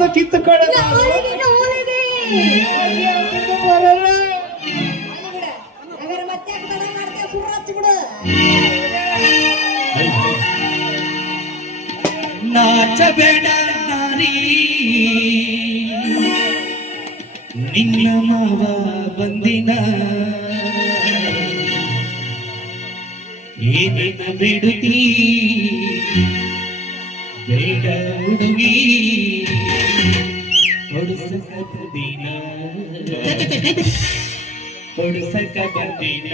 ಅದು ಕಿತ್ತುಕೊಳ್ಳ ಬರಲ್ಲ ನಾಚಬೇಡ ನಾರಿ ನಿನ್ನ ಮಾವ ಬಂದಿನ ಏನಿನ ಬಿಡುತ್ತೀ ಬೇಡ ಹುಡುಗಿ ಹೊಡುಸಕ ಬಂದಿನ ಹೊಡುಸಕ ಬಂದಿನ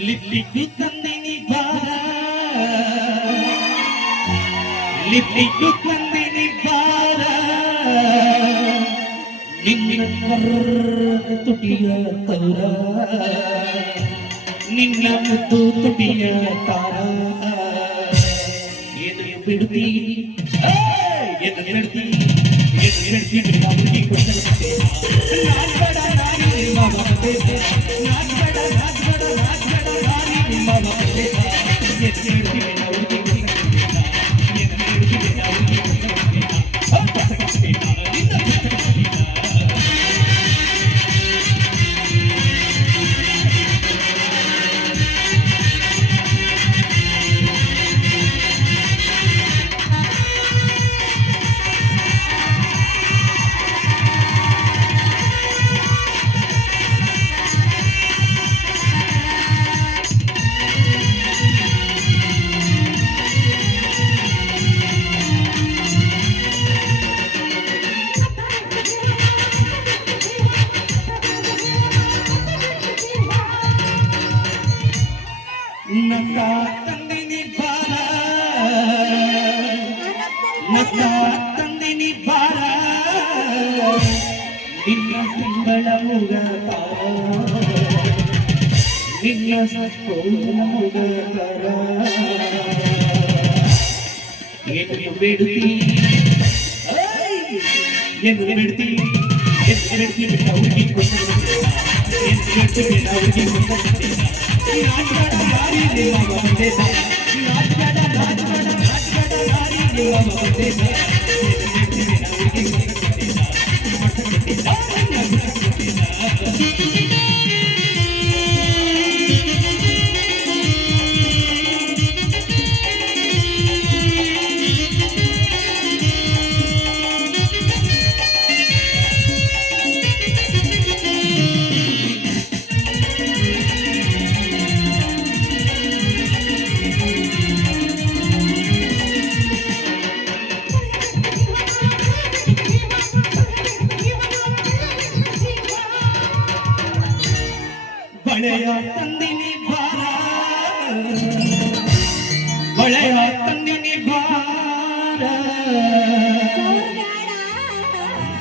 ಲಿಪ್ಪಿಗೆ ತಂದಿನಿ ಬಾರ ಲಿಪ್ಪಿಗೆ ತಂದಿನಿ ಬಾರ ನಿನ್ನ ತುಟಿಯ ತೌರ ನಿನ್ನ ಮುದ್ದು ತುಟಿಯ ತಾರ ಏನು ಬಿಡುತ್ತಿ ಏನು ಬಿಡುತ್ತಿ ಏನು ಬಿಡುತ್ತಿ ಹುಡುಗಿ ಕೊಡ್ತೇನೆ ನಕ್ಕ ತಂದಿನಿ ಬಾರ ನಕ್ಕ ತಂದಿನಿ ಬಾರ ನಿನ್ನ ತಿಂಗಳ ಮುಗ ತಾರ ನಿನ್ನ ಸೋಲ ಮುಗ ತಾರ ಏನು ಬಿಡ್ತಿ ಏನು ಬಿಡ್ತಿ ಏನು ಬಿಡ್ತಿ ಬಿಟ್ಟ ಹುಡುಗಿ ಕೊಡ್ತೀನಿ ಏನು ಬಿಡ್ತಿ ಬಿಟ್ಟ ಹುಡುಗಿ ಕೊಡ್ತೀನಿ ಬಳೆಯ ತಂದಿನಿ ಬಾರ ಬಳೆಯ ತಂದಿನಿ ಬಾರ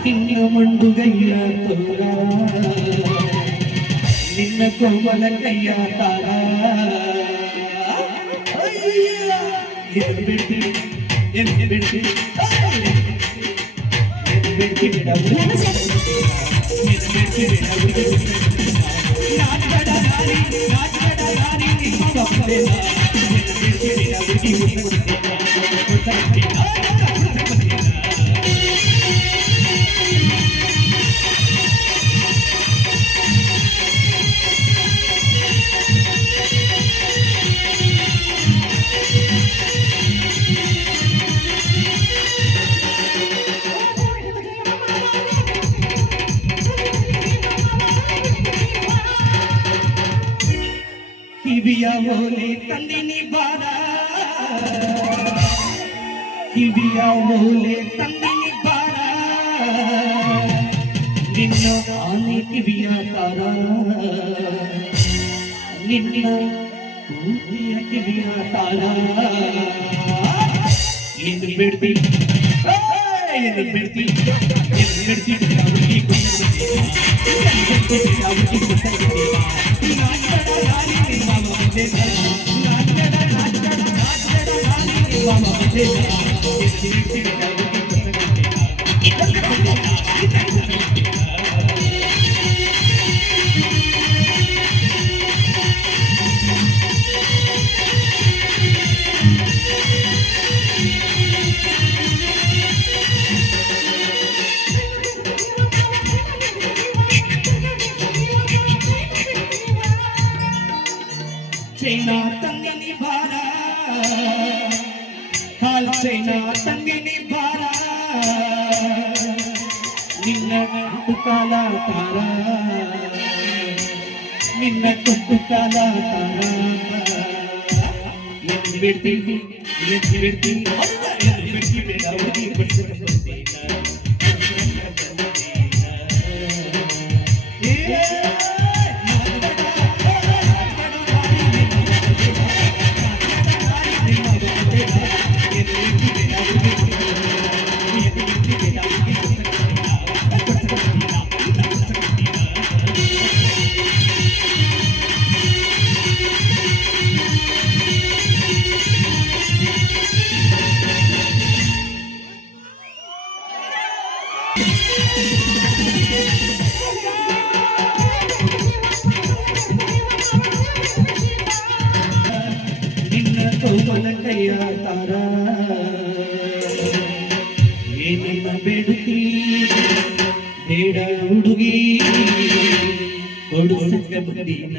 ನಿನ್ನ ಮಂಡುಗೈಯ ತೋರ ನಿನ್ನ ಕೋಮಲ ಕೈಯ ತಾರ ಬಿಡ್ತಿ ಬಿಡ್ತಿ ಬಿಡ್ತಿ ಬಿಡ ತಂದಿನಿ ಬಾರ ಕಿವಿಯ ಓಲೆ ತಂದಿನಿ ಬಾರ ನಿನ್ನ ಆನೆ ಕಿವಿಯ ತಾರ ನಿನ್ನ ಕೂತಿಯ ಕಿವಿಯ ತಾರ ಏನು ಬಿಡ್ತಿ ಏನು ಬಿಡ್ತಿ ಏನು ಬಿಡ್ತಿ ಹುಡುಗಿ ಚೈನಾ ತಂಗಿನಿ ಭಾರ ಹಾಲ್ ಚೈನಾ ತಂಗಿನಿ ಭಾರ ನಿನ್ನ ಕಾಲ ತಾರ ನಿನ್ನ ಕಾಲ ತಾರ ಎಂದು ಬಿಡ್ತೀನಿ ಎಂದು ಬಿಡ್ತೀನಿ ಎಂದು ಬಿಡ್ತೀನಿ ಬೇಡ ಹುಡುಗಿ ಬಿಡ್ತೀನಿ ನಿನ್ನ ಕೋಮಲಕಯ್ಯ ತಾರ ಏನಿಲ್ಲ ಬೇಡುತ್ತೀ ಬೇಡ ಹುಡುಗಿ ಕೊಡು ಸಕ್ಕ ಬುದ್ಧಿನ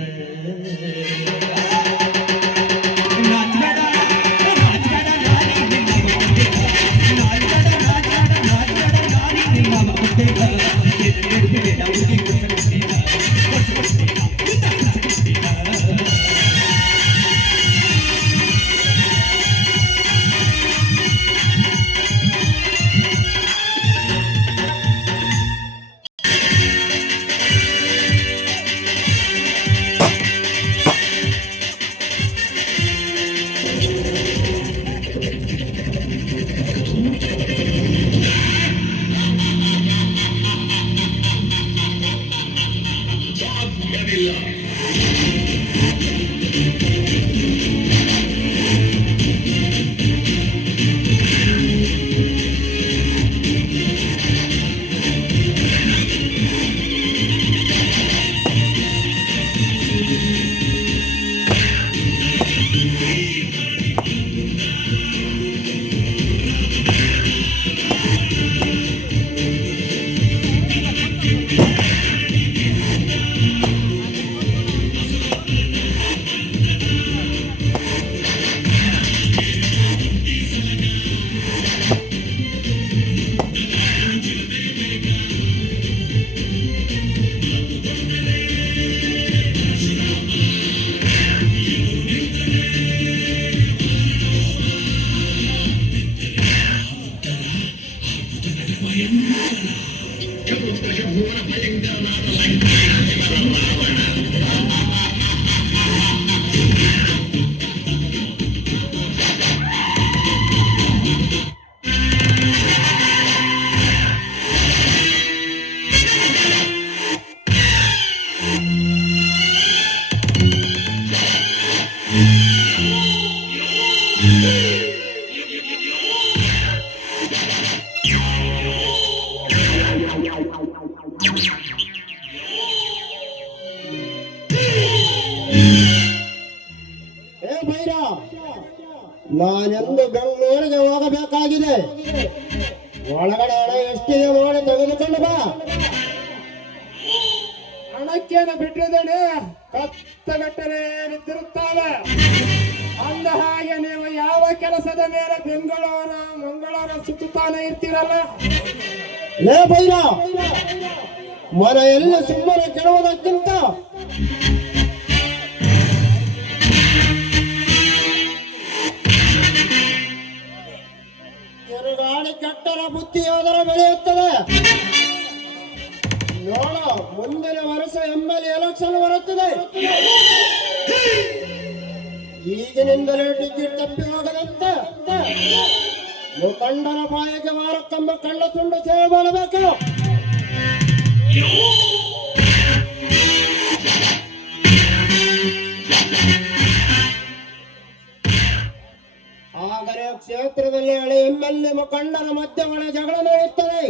ನಾನೆಂದು ಬೆಂಗಳೂರಿಗೆ ಹೋಗಬೇಕಾಗಿದೆ. ಒಳಗಡೆ ಹಣ ಎಷ್ಟಿದೆ ನೋಡಿ ತೆಗೆದುಕೊಂಡು ಬಾ. ಹಣಕ್ಕೇನು ಬಿಟ್ಟಿದ್ದೇನೆ, ಕತ್ತಗಟ್ಟಲೆ ನಿಂತಿರುತ್ತಾವೆ. ಅಂದ ಹಾಗೆ ನೀವು ಯಾವ ಕೆಲಸದ ಮೇಲೆ ಮಂಗಳೂರು ಸುತ್ತಾನೆ ಇರ್ತೀರಲ್ಲ. ಲೇ ಬೈರ, ಮನೆಯಲ್ಲಿ ಸುಮ್ಮನೆ ಕೆಡುವುದಕ್ಕಿಂತ ಕೆಟ್ಟರ ಬುದ್ಧಿಯಾದರೆ ಬೆಳೆಯುತ್ತದೆ. ನೋಡ, ಮುಂದಿನ ವರ್ಷ MLA ಎಲೆಕ್ಷನ್ ಬರುತ್ತದೆ. ಈಗಿನಿಂದಲೇ ಟಿಕೆಟ್ ತಪ್ಪಿ ಹೋಗದಂತೆ ಮುಖಂಡರ ಬಾಯಿಗೆ ವಾರಕ್ಕೊಮ್ಮ ಕಳ್ಳ ತುಂಡು ಸೇವೆ ಮಾಡಬೇಕು. ಆಗಲೇ ಕ್ಷೇತ್ರದಲ್ಲಿ ಹಳೆ MLA ಮುಖಂಡರ ಮಧ್ಯೆ ಒಳ ಜಗಳ ನಡೆಯುತ್ತದೆ.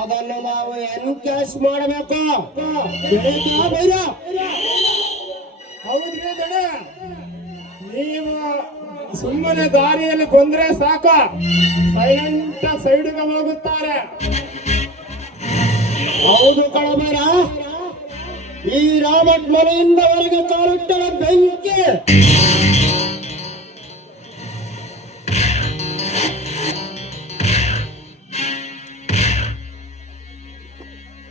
ಅದನ್ನು ನಾವು ಎನ್ಕ್ಯಾಶ್ ಮಾಡಬೇಕು. ಹೌದ್ರಿ ದಣ, ನೀವು ಸುಮ್ಮನೆ ದಾರಿಯಲ್ಲಿ ಬಂದ್ರೆ ಸಾಕ, ಸೈಲೆಂಟ್ ಸೈಡ್ಗೆ ಹೋಗುತ್ತಾರೆ. ಹೌದು ಕಳಬೇಡ, ಈ ರಾಮಟ್ ಮನೆಯಿಂದ ಹೊರಗೆ ಕಾಲಿಟ್ಟರ ಬೆಂಕಿ.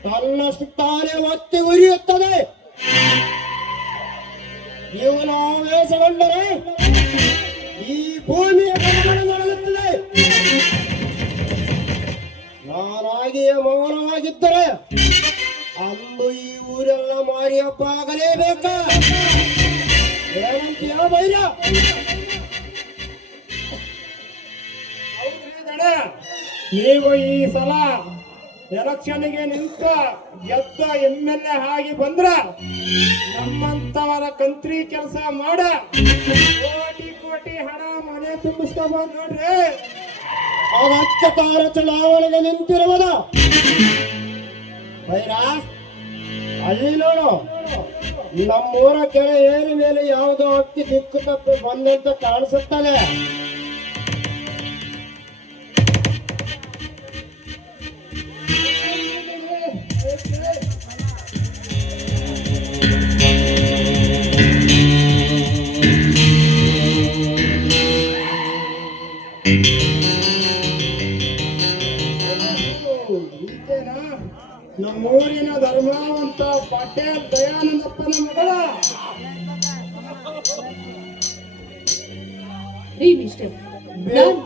ತನ್ನಷ್ಟು ತಾನೇ ಒತ್ತಿ ಉರಿಯುತ್ತದೆ. ಇವನು ಆವೇಶಗೊಂಡರೆ ಈ ಭೂಮಿಯ ಗಮನ ನಡೆಯುತ್ತದೆ. ನಾನಾಗಿಯೇ ಮೌನವಾಗಿದ್ದರೆ ಅಂದು ಈ ಊರೆಲ್ಲ ಮಾರಿ ಹಬ್ಬ ಆಗಲೇಬೇಕ. ಏನಂತೀಯ ಬೈರ? ಹೌದ್ರಿ ದಣ, ನೀವು ಈ ಸಲ ಎಲೆಕ್ಷನ್ಗೆ ನಿಂತು ಗೆದ್ದ MLA ಆಗಿ ಬಂದ್ರ ನಮ್ಮಂತವರ ಕಂತ್ರಿ ಕೆಲಸ ಮಾಡ ಕೋಟಿ ಕೋಟಿ ಹಣ ಮನೆ ತುಂಬಿಸ್ಕೊಬೋದು ನೋಡ್ರಿ. ಅದಕ್ಕೆ ತಾರ ಚುನಾವಣೆಗೆ ನಿಂತಿರುವುದು ಬೈರ. ಅಲ್ಲಿ ನೋಡು, ನಮ್ಮೂರ ಕೆರೆ ಏರಿ ಮೇಲೆ ಯಾವುದೋ ಅಕ್ಕಿ ದಿಕ್ಕು ತಪ್ಪಿ ಬಂದಂತ ಕಾಣಿಸುತ್ತದೆ. ಈತೇನಾ ನಮ್ಮೂರಿನ ಧರ್ಮವಂತ ಪಟೇಲ್ ದಯಾನಂದಪ್ಪನ ಮಗಳ. ರೀ ಮಿಸ್ಟರ್, ನಾನ್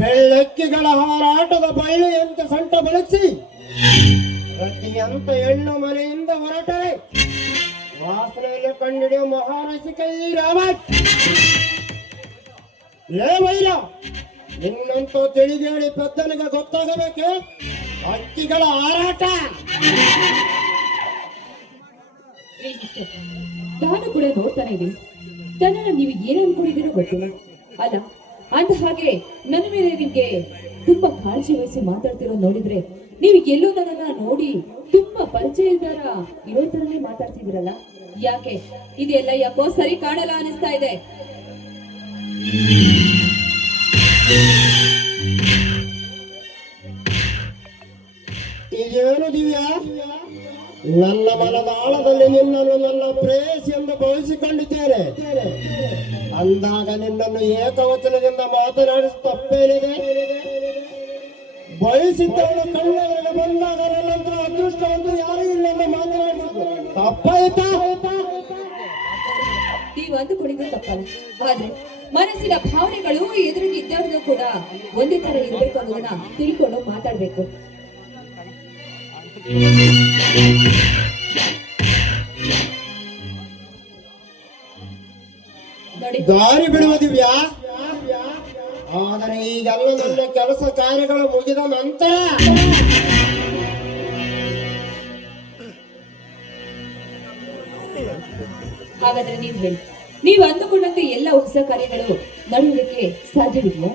ಬೆಳ್ಳಕ್ಕಿಗಳ ಹಾರಾಟದ ಬಳ್ಳಿಯಂತೆ ಸೊಂಟ ಬಳಸಿ ಪ್ರತಿಯಂತ ಹೆಣ್ಣು ಮನೆಯಿಂದ ಹೊರಟರೆ ವಾಸನೆಯಲ್ಲಿ ಕಂಡಿಡಿಯುವ ಮಹಾರಸಿಕ ಈ ರಾಮಟ್. ಲೇ ವೈರ, ನಿನ್ನಂತೂ ತಿಳಿಗೇಳಿ ಪೆದ್ದನಿಗೆ ಗೊತ್ತಾಗಬೇಕು ಹಕ್ಕಿಗಳ ಹಾರಾಟ. ರೀ ಮಿಸ್ಟರ್, ನಾನು ಕೂಡ ನೋಡ್ತಾನೆ ಇದ್ದೀನಿ. ತನ್ನ ನೀವು ಏನ್ ಅನ್ಕೊಂಡಿದ್ದೀರೋ ಗೊತ್ತಿಲ್ಲ. ಅಲ್ಲ, ಅಂದ ಹಾಗೆ ನನ್ನ ಮೇಲೆ ನಿಮ್ಗೆ ತುಂಬಾ ಕಾಳಜಿ ವಹಿಸಿ ಮಾತಾಡ್ತಿರೋ ನೋಡಿದ್ರೆ ನೀವು ಎಲ್ಲೋ ನನ್ನನ್ನ ನೋಡಿ ತುಂಬಾ ಪರಿಚಯದಾರ ಇರೋ ತರನೇ ಮಾತಾಡ್ತಿದ್ದೀರಲ್ಲ. ಯಾಕೆ ಇದೆಲ್ಲ ಯಾಕೋ ಸರಿ ಕಾಣಲ್ಲ ಅನಿಸ್ತಾ ಇದೆ. ಇದೇನು ದಿವ್ಯಾ, ನನ್ನ ಮನದ ಆಳದಲ್ಲಿ ನಿನ್ನನ್ನು ನನ್ನ ಪ್ರೇಯಸಿ ಎಂದು ಭಾವಿಸಿಕೊಂಡಿದ್ದೇನೆ. ಅಂದಾಗ ನಿನ್ನನ್ನು ಏಕವಚನದಿಂದ ಮಾತನಾಡಿಸ ತಪ್ಪೇನಿದೆ? ಬಯಸಿದ್ದವಳು ಕಣ್ಣೆರಗೆ ಬಂದಾಗ ನನ್ನಂತರ ಅದೃಷ್ಟವಂತೂ ಯಾರೂ ಇಲ್ಲೆಂದು ಮಾತನಾಡಿಸಿದ್ದು ತಪ್ಪಾಯ್ತಾ? ನೀವು ಅಂದುಕೊಂಡಿದ್ದು ತಪ್ಪಲ್ಲ, ಆದ್ರೆ ಮನಸ್ಸಿನ ಭಾವನೆಗಳು ಎದುರಿಗೆ ಇದ್ದಾಗೂ ಕೂಡ ಒಂದೇ ತರ ಇರ್ಬೇಕು ಅನ್ನೋದನ್ನ ತಿಳ್ಕೊಂಡು ಮಾತಾಡ್ಬೇಕು. ನೋಡಿ, ದಾರಿ ಬಿಡುವ ದಿವ್ಯಾ, ಆದರೆ ಈಗೆಲ್ಲ ನನ್ನ ಕೆಲಸ ಕಾರ್ಯಗಳು ಮುಗಿದ ನಂತರ ಹಾಗಾದ್ರೆ ನೀವು ಹೇಳಿ, ನೀವು ಅಂದುಕೊಂಡಂತೆ ಎಲ್ಲ ಹೊಸ ಕಾರ್ಯಗಳು ನಡೆಯುವುದಕ್ಕೆ ಸಾಧ್ಯವಿದೆಯಾ?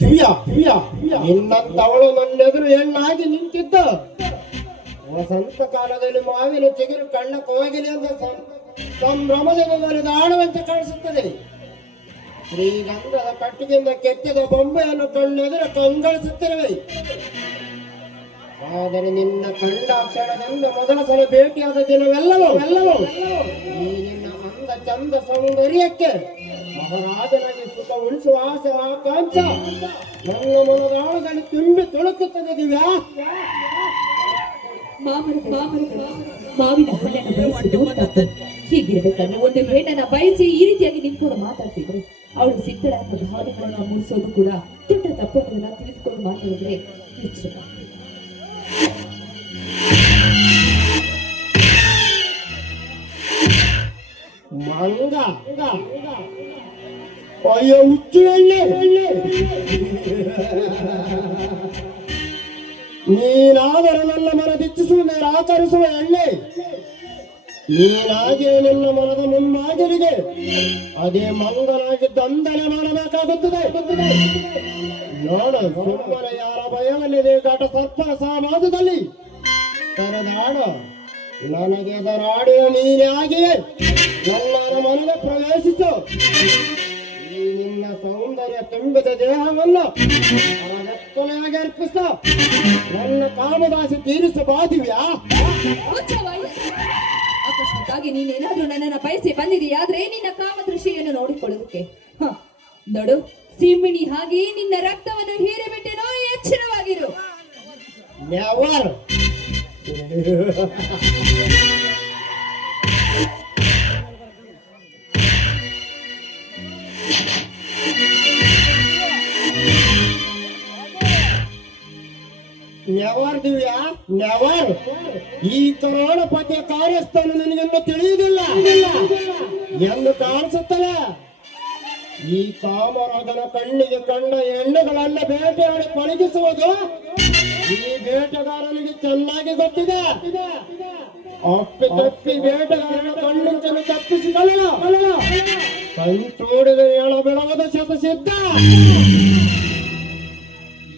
ದಿವ್ಯಾ, ನಿನ್ನಂತವಳು ನನ್ನೆದುರು ಹೆಣ್ಣಾಗಿ ನಿಂತಿದ್ದ ವಸಂತ ಕಾಲದಲ್ಲಿ ಮಾವಿನ ಚಿಗುರು ಕಣ್ಣ ಕೋಗಿಲೆ ಅಂತ ಸಂಭ್ರಮದಿಂದ ಮರೆದಾಡುವಂತೆ ಕಾಣಿಸುತ್ತದೆ. ಶ್ರೀಗಂಧದ ಕಟ್ಟಿಗೆಯಿಂದ ಕೆತ್ತಿದ ಬೊಂಬೆಯನ್ನು ಕಣ್ಣೆದುರು ಕಂಗೊಳಿಸುತ್ತಿರುವೆ. ಆದರೆ ನಿನ್ನ ಕಂಡ ಕ್ಷಣದಿಂದ ಮೊದಲ ಸಲ ಭೇಟಿಯಾದ ದಿನವೆಲ್ಲವೂ ಈ ನಿನ್ನ ಅಂದ ಚಂದ ಸೌಂದರ್ಯಕ್ಕೆ ಮಹಾರಾಜನಾಗಿ ಸುಖ ಉಳಿಸುವ ಆಸೆ ಆಕಾಂಕ್ಷ ನನ್ನ ಮನದಾಳದಲ್ಲಿ ತುಂಬಿ ತುಳುಕುತ್ತದೆ ದಿವ್ಯಾ. ಮಾವಿನ ಹಣ್ಣನ್ನು ಬಯಸಿದ್ದು ತಪ್ಪು. ಹೀಗಿರ್ಬೇಕಾದ್ರೆ ಒಂದು ಹೆಣ್ಣನ್ನ ಬಯಸಿ ಈ ರೀತಿಯಾಗಿ ನಿಂತ್ಕೊಂಡು ಮಾತಾಡ್ತಿದ್ರೆ ಅವಳು ಸಿಕ್ಕಳ ಅನ್ನೋ ಭಾವನೆಗಳನ್ನ ಮೂಡಿಸೋದು ಕೂಡ ದೊಡ್ಡ ತಪ್ಪು ಅನ್ನೋದನ್ನ ತಿಳಿದುಕೊಂಡು ಮಾತಾಡಿದ್ರೆ ಹೆಚ್ಚು. ಮಂಗ ಅಯ್ಯೋ ಹುಚ್ಚು ಎಣ್ಣೆ ನೀನಾದರೂ ನನ್ನ ಮನ ಬಿಚ್ಚಿಸುವ ನಿರಾಕರಿಸುವ ಎಣ್ಣೆ, ನೀನಾಗಿ ನನ್ನ ಮನದ ಮುನ್ನಾಜರಿಗೆ ಅದೇ ಮಂಗನಾಗಿ ದಂಧನೆ ಮಾಡಬೇಕಾಗುತ್ತದೆ. ನೋಡು, ಸುಮ್ಮನೆ ಯಾರ ಭಯವಲ್ಲಿದೆ ಘಟ ಸರ್ಪ ಸಮಾಜದಲ್ಲಿ ತೆರೆದಾಡು. ನನಗೆ ಎದರಾಡಿದ ನೀನಾಗಿಯೇ ಎಲ್ಲರ ಮನೆಗೆ ಪ್ರವೇಶಿಸು. ಈ ನಿನ್ನ ಸೌಂದರ್ಯ ತುಂಬಿದ ದೇಹವನ್ನು ಬೆತ್ತಲೆಯಾಗಿ ಅರ್ಪಿಸ ನನ್ನ ಕಾಮದಾಸಿ ತೀರಿಸ ಬಾದಿವ್ಯಾ? ಅಕಸ್ಮಾತ್ತಾಗಿ ನೀನೇನಾದ್ರೂ ನನ್ನನ್ನ ಬಯಸಿ ಬಂದಿದೆಯಾದ್ರೆ ನಿನ್ನ ಕಾಮ ದೃಷ್ಟಿಯನ್ನು ನೋಡಿಕೊಳ್ಳೋದಕ್ಕೆ ನೋಡು, ಸಿಂಹಿಣಿ ಹಾಗೆ ನಿನ್ನ ರಕ್ತವನ್ನು ಹೀರಿಬಿಟ್ಟೆನೋ, ಎಚ್ಚರವಾಗಿರು. ನೆವರ್. Never Divya, never. ಈ ಕರೋಡಪತಿಯ ಕಾರ್ಯಸ್ಥಾನ ನಿನಗೆಂದು ತಿಳಿಯುವುದಿಲ್ಲ ಎಂದು ಕಾಣಿಸುತ್ತದೆ. ಈ ಕಾಮರಾಜನ ಕಣ್ಣಿಗೆ ಕಂಡ ಹೆಣ್ಣುಗಳನ್ನ ಬೇಟೆಯಾಡಿ ಪಳಗಿಸುವುದು ಈ ಬೇಟೆಗಾರನಿಗೆ ಚೆನ್ನಾಗಿ ಗೊತ್ತಿದೆ. ಅಪ್ಪಿ ತಪ್ಪಿ ಬೇಟೆಗಾರನ ಕಣ್ಣಿಂಚಲು ತಪ್ಪಿಸಿಕೊಳ್ಳ ಸಂಚೋಡಿದ ಎಳ ಬೆಳವದ ಶತಸಿದ್ಧ.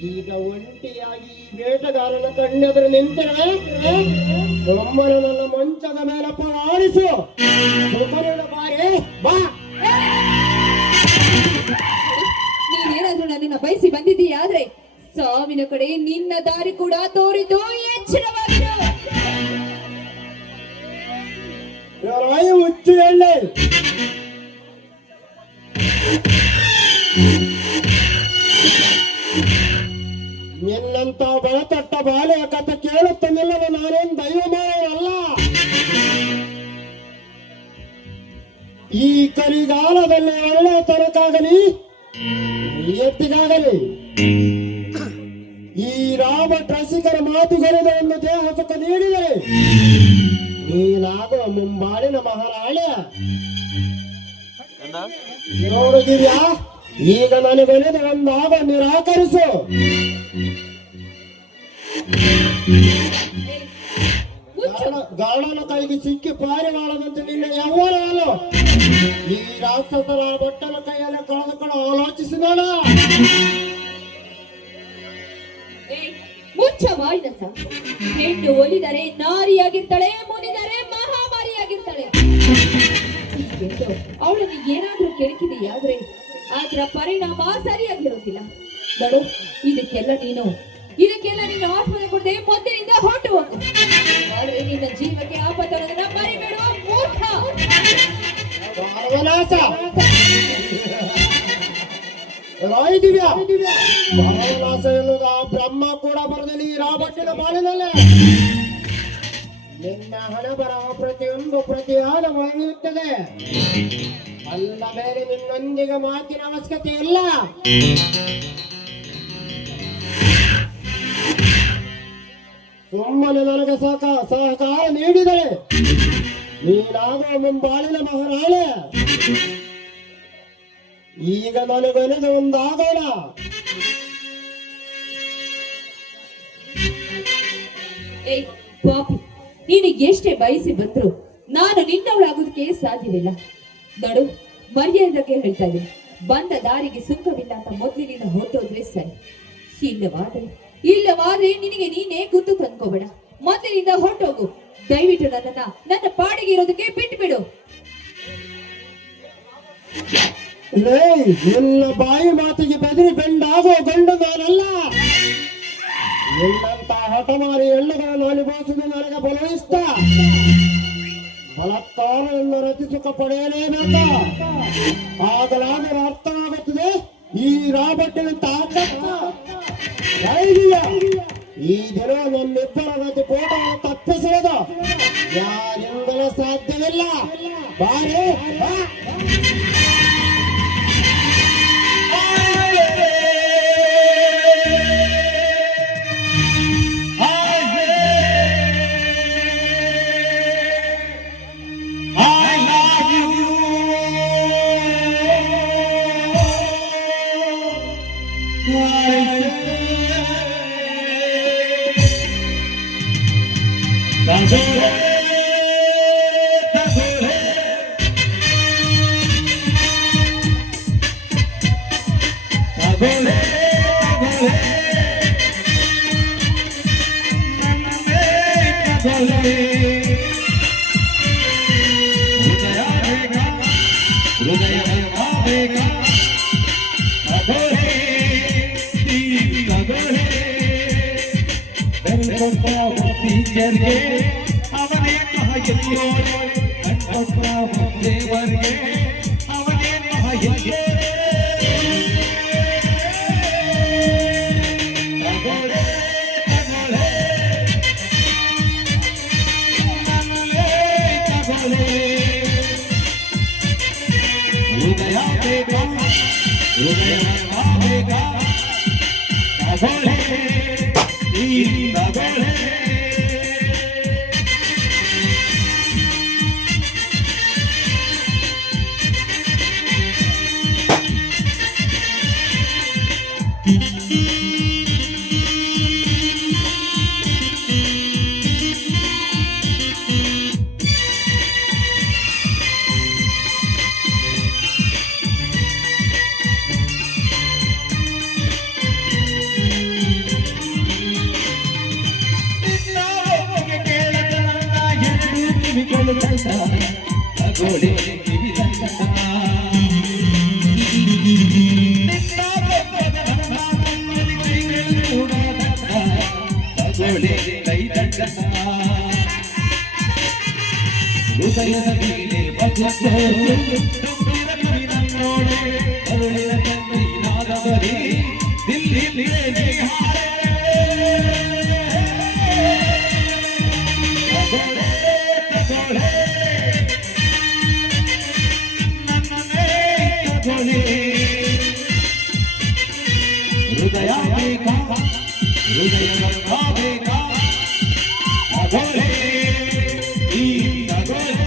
ಈಗ ಒಂಟಿಯಾಗಿ ಈ ಬೇಟೆಗಾರನ ಕಣ್ಣೆದುರು ನಿಂತರೆ ಒಮ್ಮನೆ ನನ್ನ ಮಂಚದ ಮೇಲೆ ಪಳಾಡಿಸು. ಸುಖನಿಡ ಬಾರೆ ಬಾ. ನೀನೇನಾದ್ರೂ ನನ್ನನ್ನ ಬಯಸಿ ಬಂದಿದೀಯಾದ್ರೆ ಸಾವಿನ ಕಡೆ ನಿನ್ನ ದಾರಿ ಕೂಡ ತೋರಿದ್ದು, ಎಚ್ಚರವಾಗಿರು. ರಾಯ ಹುಚ್ಚು ಎಣ್ಣೆ. ನಿನ್ನಂತ ಬೆಳತಟ್ಟ ಬಾಲೆಯ ಕಥೆ ಕೇಳುತ್ತನಿಲ್ಲದ ನಾನೇನು ದೈವಮಾನವಲ್ಲ. ಈ ಕಲಿಗಾಲದಲ್ಲಿ ಒಳ್ಳೆ ತನಕಾಗಲಿ ಎತ್ತಿಗಾಗಲಿ ಈ ರಾಬರ್ಟ್ ರಸಿಕರ ಮಾತುಗಳಿದ ಒಂದು ದೇಹ ಸುಖ ನೀಡಿದರೆ ನೀನಾಗುವ ಮುಂಬಾಳಿನ ಮಹಾರಾಣೆ. ನೋಡುದಿವ್ಯಾ, ಈಗ ನನಗೆಳೆದು ಒಂದಾಗ ನಿರಾಕರಿಸು. ಗಾಳನ ಕೈಗೆ ಸಿಕ್ಕಿ ಪಾರಿವಾಳದಂತೆ ನಿನ್ನ ಯೌವನವಲ್ಲ ಈ ರಾಕ್ಷಸರ ಬಟ್ಟಲ ಕೈಯಲ್ಲಿ ಕಳೆದುಕೊಂಡು ಆಲೋಚಿಸಿದೋಣ. ಮುಚ್ಚ ವಾಯ್ನಸ. ಹೆಣ್ಣು ಒಲಿದರೆ ನಾರಿಯಾಗಿರ್ತಾಳೆ, ಮುನಿದರೆ ಮಹಾಮಾರಿಯಾಗಿರ್ತಾಳೆ. ಅವಳನ್ನು ಏನಾದ್ರೂ ಕೆಣಕಿದೆಯಾದ್ರೆ ಅದರ ಪರಿಣಾಮ ಸರಿಯಾಗಿರೋದಿಲ್ಲ. ನೋಡು, ಇದಕ್ಕೆಲ್ಲ ನೀನು ಆಹ್ವಾನ ಕೊಡದೆ ಮೊದಲಿನಿಂದ ಹೊರಟು ಹೋಗು. ಆದ್ರೆ ನಿನ್ನ ಜೀವಕ್ಕೆ ಆಪತ್ತನ್ನು ಮರಿಬೇಡುವ ಮೂರ್ಖ. ಭರವನಾಶ ಎನ್ನುವುದು ಆ ಬ್ರಹ್ಮ ಕೂಡ ಬರದಲ್ಲಿ ಈ ರಾಬಟ್ಟಿನ ಬಾಳಿನಲ್ಲೇ ನಿನ್ನ ಹಣ ಬರಹ ಪ್ರತಿಯಾದ ಒಳಗಿರುತ್ತದೆ. ಅಲ್ಲ ಬೇರೆ ನಿನ್ನೊಂದಿಗೆ ಮಾತಿನ ಅವಶ್ಯಕತೆ ಇಲ್ಲ. ಸುಮ್ಮನೆ ನನಗೆ ಸಹಕಾರ ನೀಡಿದರೆ ನೀನಾಗುವ ಮುಂಬಾಳಿನ ಮಹಾರಾಣೆ. ಈಗ ನನಗೊಲಿದು ಒಂದಾಗೋಣ. ಏಯ್ ಪಾಪಿ, ನೀನು ಎಷ್ಟೇ ಬಯಸಿ ಬಂದ್ರು ನಾನು ನಿನ್ನವಳಾಗೋದಕ್ಕೆ ಸಾಧ್ಯವಿಲ್ಲ. ನೋಡು, ಮರ್ಯಾದಕ್ಕೆ ಹೇಳ್ತಾ ಇದ್ದೀನಿ, ಬಂದ ದಾರಿಗೆ ಸುಖವಿಲ್ಲ ಅಂತ ಮೊದಲಿನಿಂದ ಹೊರಟೋದ್ರೆ ಸರಿ. ಇಲ್ಲವಾದ್ರೆ ನಿನಗೆ ನೀನೇ ಗುತ್ತು ತಂದ್ಕೋಬೇಡ. ಮೊದಲಿನಿಂದ ಹೊರಟೋಗು. ದಯವಿಟ್ಟು ನನ್ನ ಪಾಡಿಗೆ ಇರೋದಕ್ಕೆ ಬಿಟ್ಬಿಡು. ನಿನ್ನ ಬಾಯಿ ಮಾತಿಗೆ ಬೆದರಿ ಬೆಂಡಾಗುವ ಗಂಡು ನಾನಲ್ಲ. ನಿನ್ನಂತ ಹಠಮಾರಿ ಹೆಣ್ಣುಗಳನ್ನು ಅನುಭವಿಸುವುದು ನನಗೆ ಬಲು ಇಷ್ಟ. ಬಲತ್ಕಾರವನ್ನು ರಚಿಸುಕ ಪಡೆಯಲೇಬೇಕ. ಆಗಲಾದರೂ ಅರ್ಥವಾಗುತ್ತದೆ ಈ ರಾಬರ್ಟಿನ ತಾಕತ್ತ. ಈ ದಿನ ನಮ್ಮಿಬ್ಬರ ಗತಿ ಫೋಟೋವನ್ನು ತಪ್ಪಿಸಿರೋದು ಯಾರಿಂದಲೂ ಸಾಧ್ಯವಿಲ್ಲ. ಬಾರಿ ತಗೊಳ್ಳೆ ತಗೊಳ್ಳೆ ತಗೊಳ್ಳೆ ನನ್ನೇ ತಗೊಳ್ಳೆ ಹೃದಯ ಬೇಕಾ ಹೃದಯ ಬೇಕಾ ತಗೊಳ್ಳೆ ತಗೊಳ್ಳೆ ಬೆಳ್ಕೊಂಡ ಟೀಚರ್ಗೆ ಅವನೇ ಮಹಾಯಜ್ಞ ಅನ್ಕೊಂಡ ದೇವರಿಗೆ ಅವನೇ ಮಹಾಯಜ್ಞ ತಗೊಳ್ಳೆ ತಗೊಳ್ಳೆ ನನ್ನೇ ತಗೊಳ್ಳೆ ಹೃದಯ ಬೇಕಾ ಹೃದಯ ಬೇಕಾ ತಗೊಳ್ಳೆ ತಗೊಳ್ಳೆ ತಗೊಳ್ಳೆ ಕೈ ದಂಡ ಹೃದಯದ ಮೇಲೆ ನೋಡೆ ಕರುಳಿನ ನಾದವರಿ ದಿಲ್ಲಿ ತಗೊಳ್ಳೆ ತಗೊಳ್ಳೆ ನನ್ನೇ ತಗೊಳ್ಳೆ ಹೃದಯ ಬೇಕಾ ಹೃದಯ ಬೇಕಾ ತಗೊಳ್ಳೆ ಈ ತಗೊಳ್ಳೆ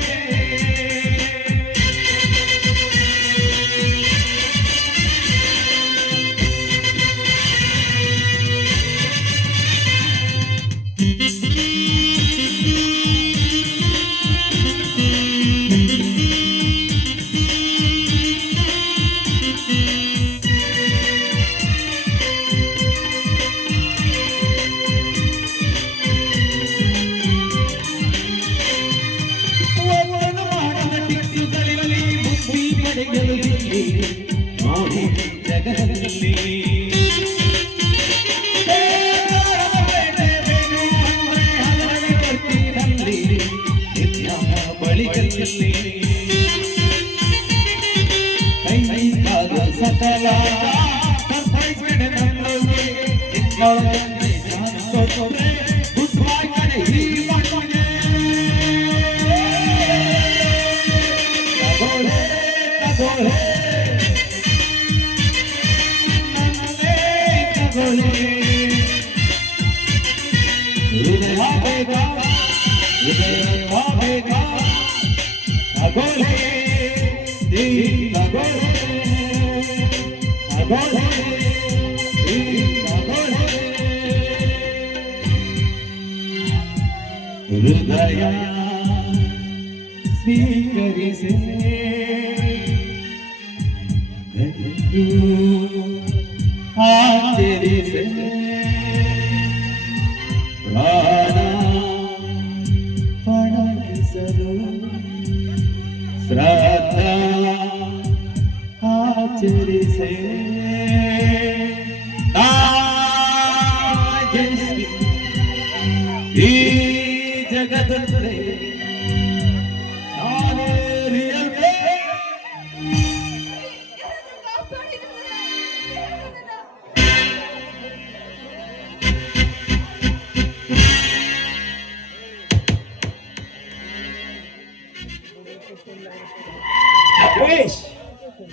ಜಗದಲ್ಲಿ ಬಳಿಗಳಲ್ಲಿ ಕೈ ಸಕಲ ಹೃದಯ ಬೇಕಾ ಹೃದಯ ಬೇಕಾ ತಗೊಳ್ಳೆ ತಗೊಳ್ಳೆ ತಗೊಳ್ಳೆ ತಗೊಳ್ಳೆ ಹೃದಯ ಸ್ವೀಕರಿಸಿ ಆಚರಿಸಿ ಪ್ರಾಣ ಪಣಗಿಸಲು ಶ್ರಾದ್ದ ಆಚರಿಸಿ ಈ ಜಗದಲ್ಲಿ ನಾನೇ ರಿಯಲ್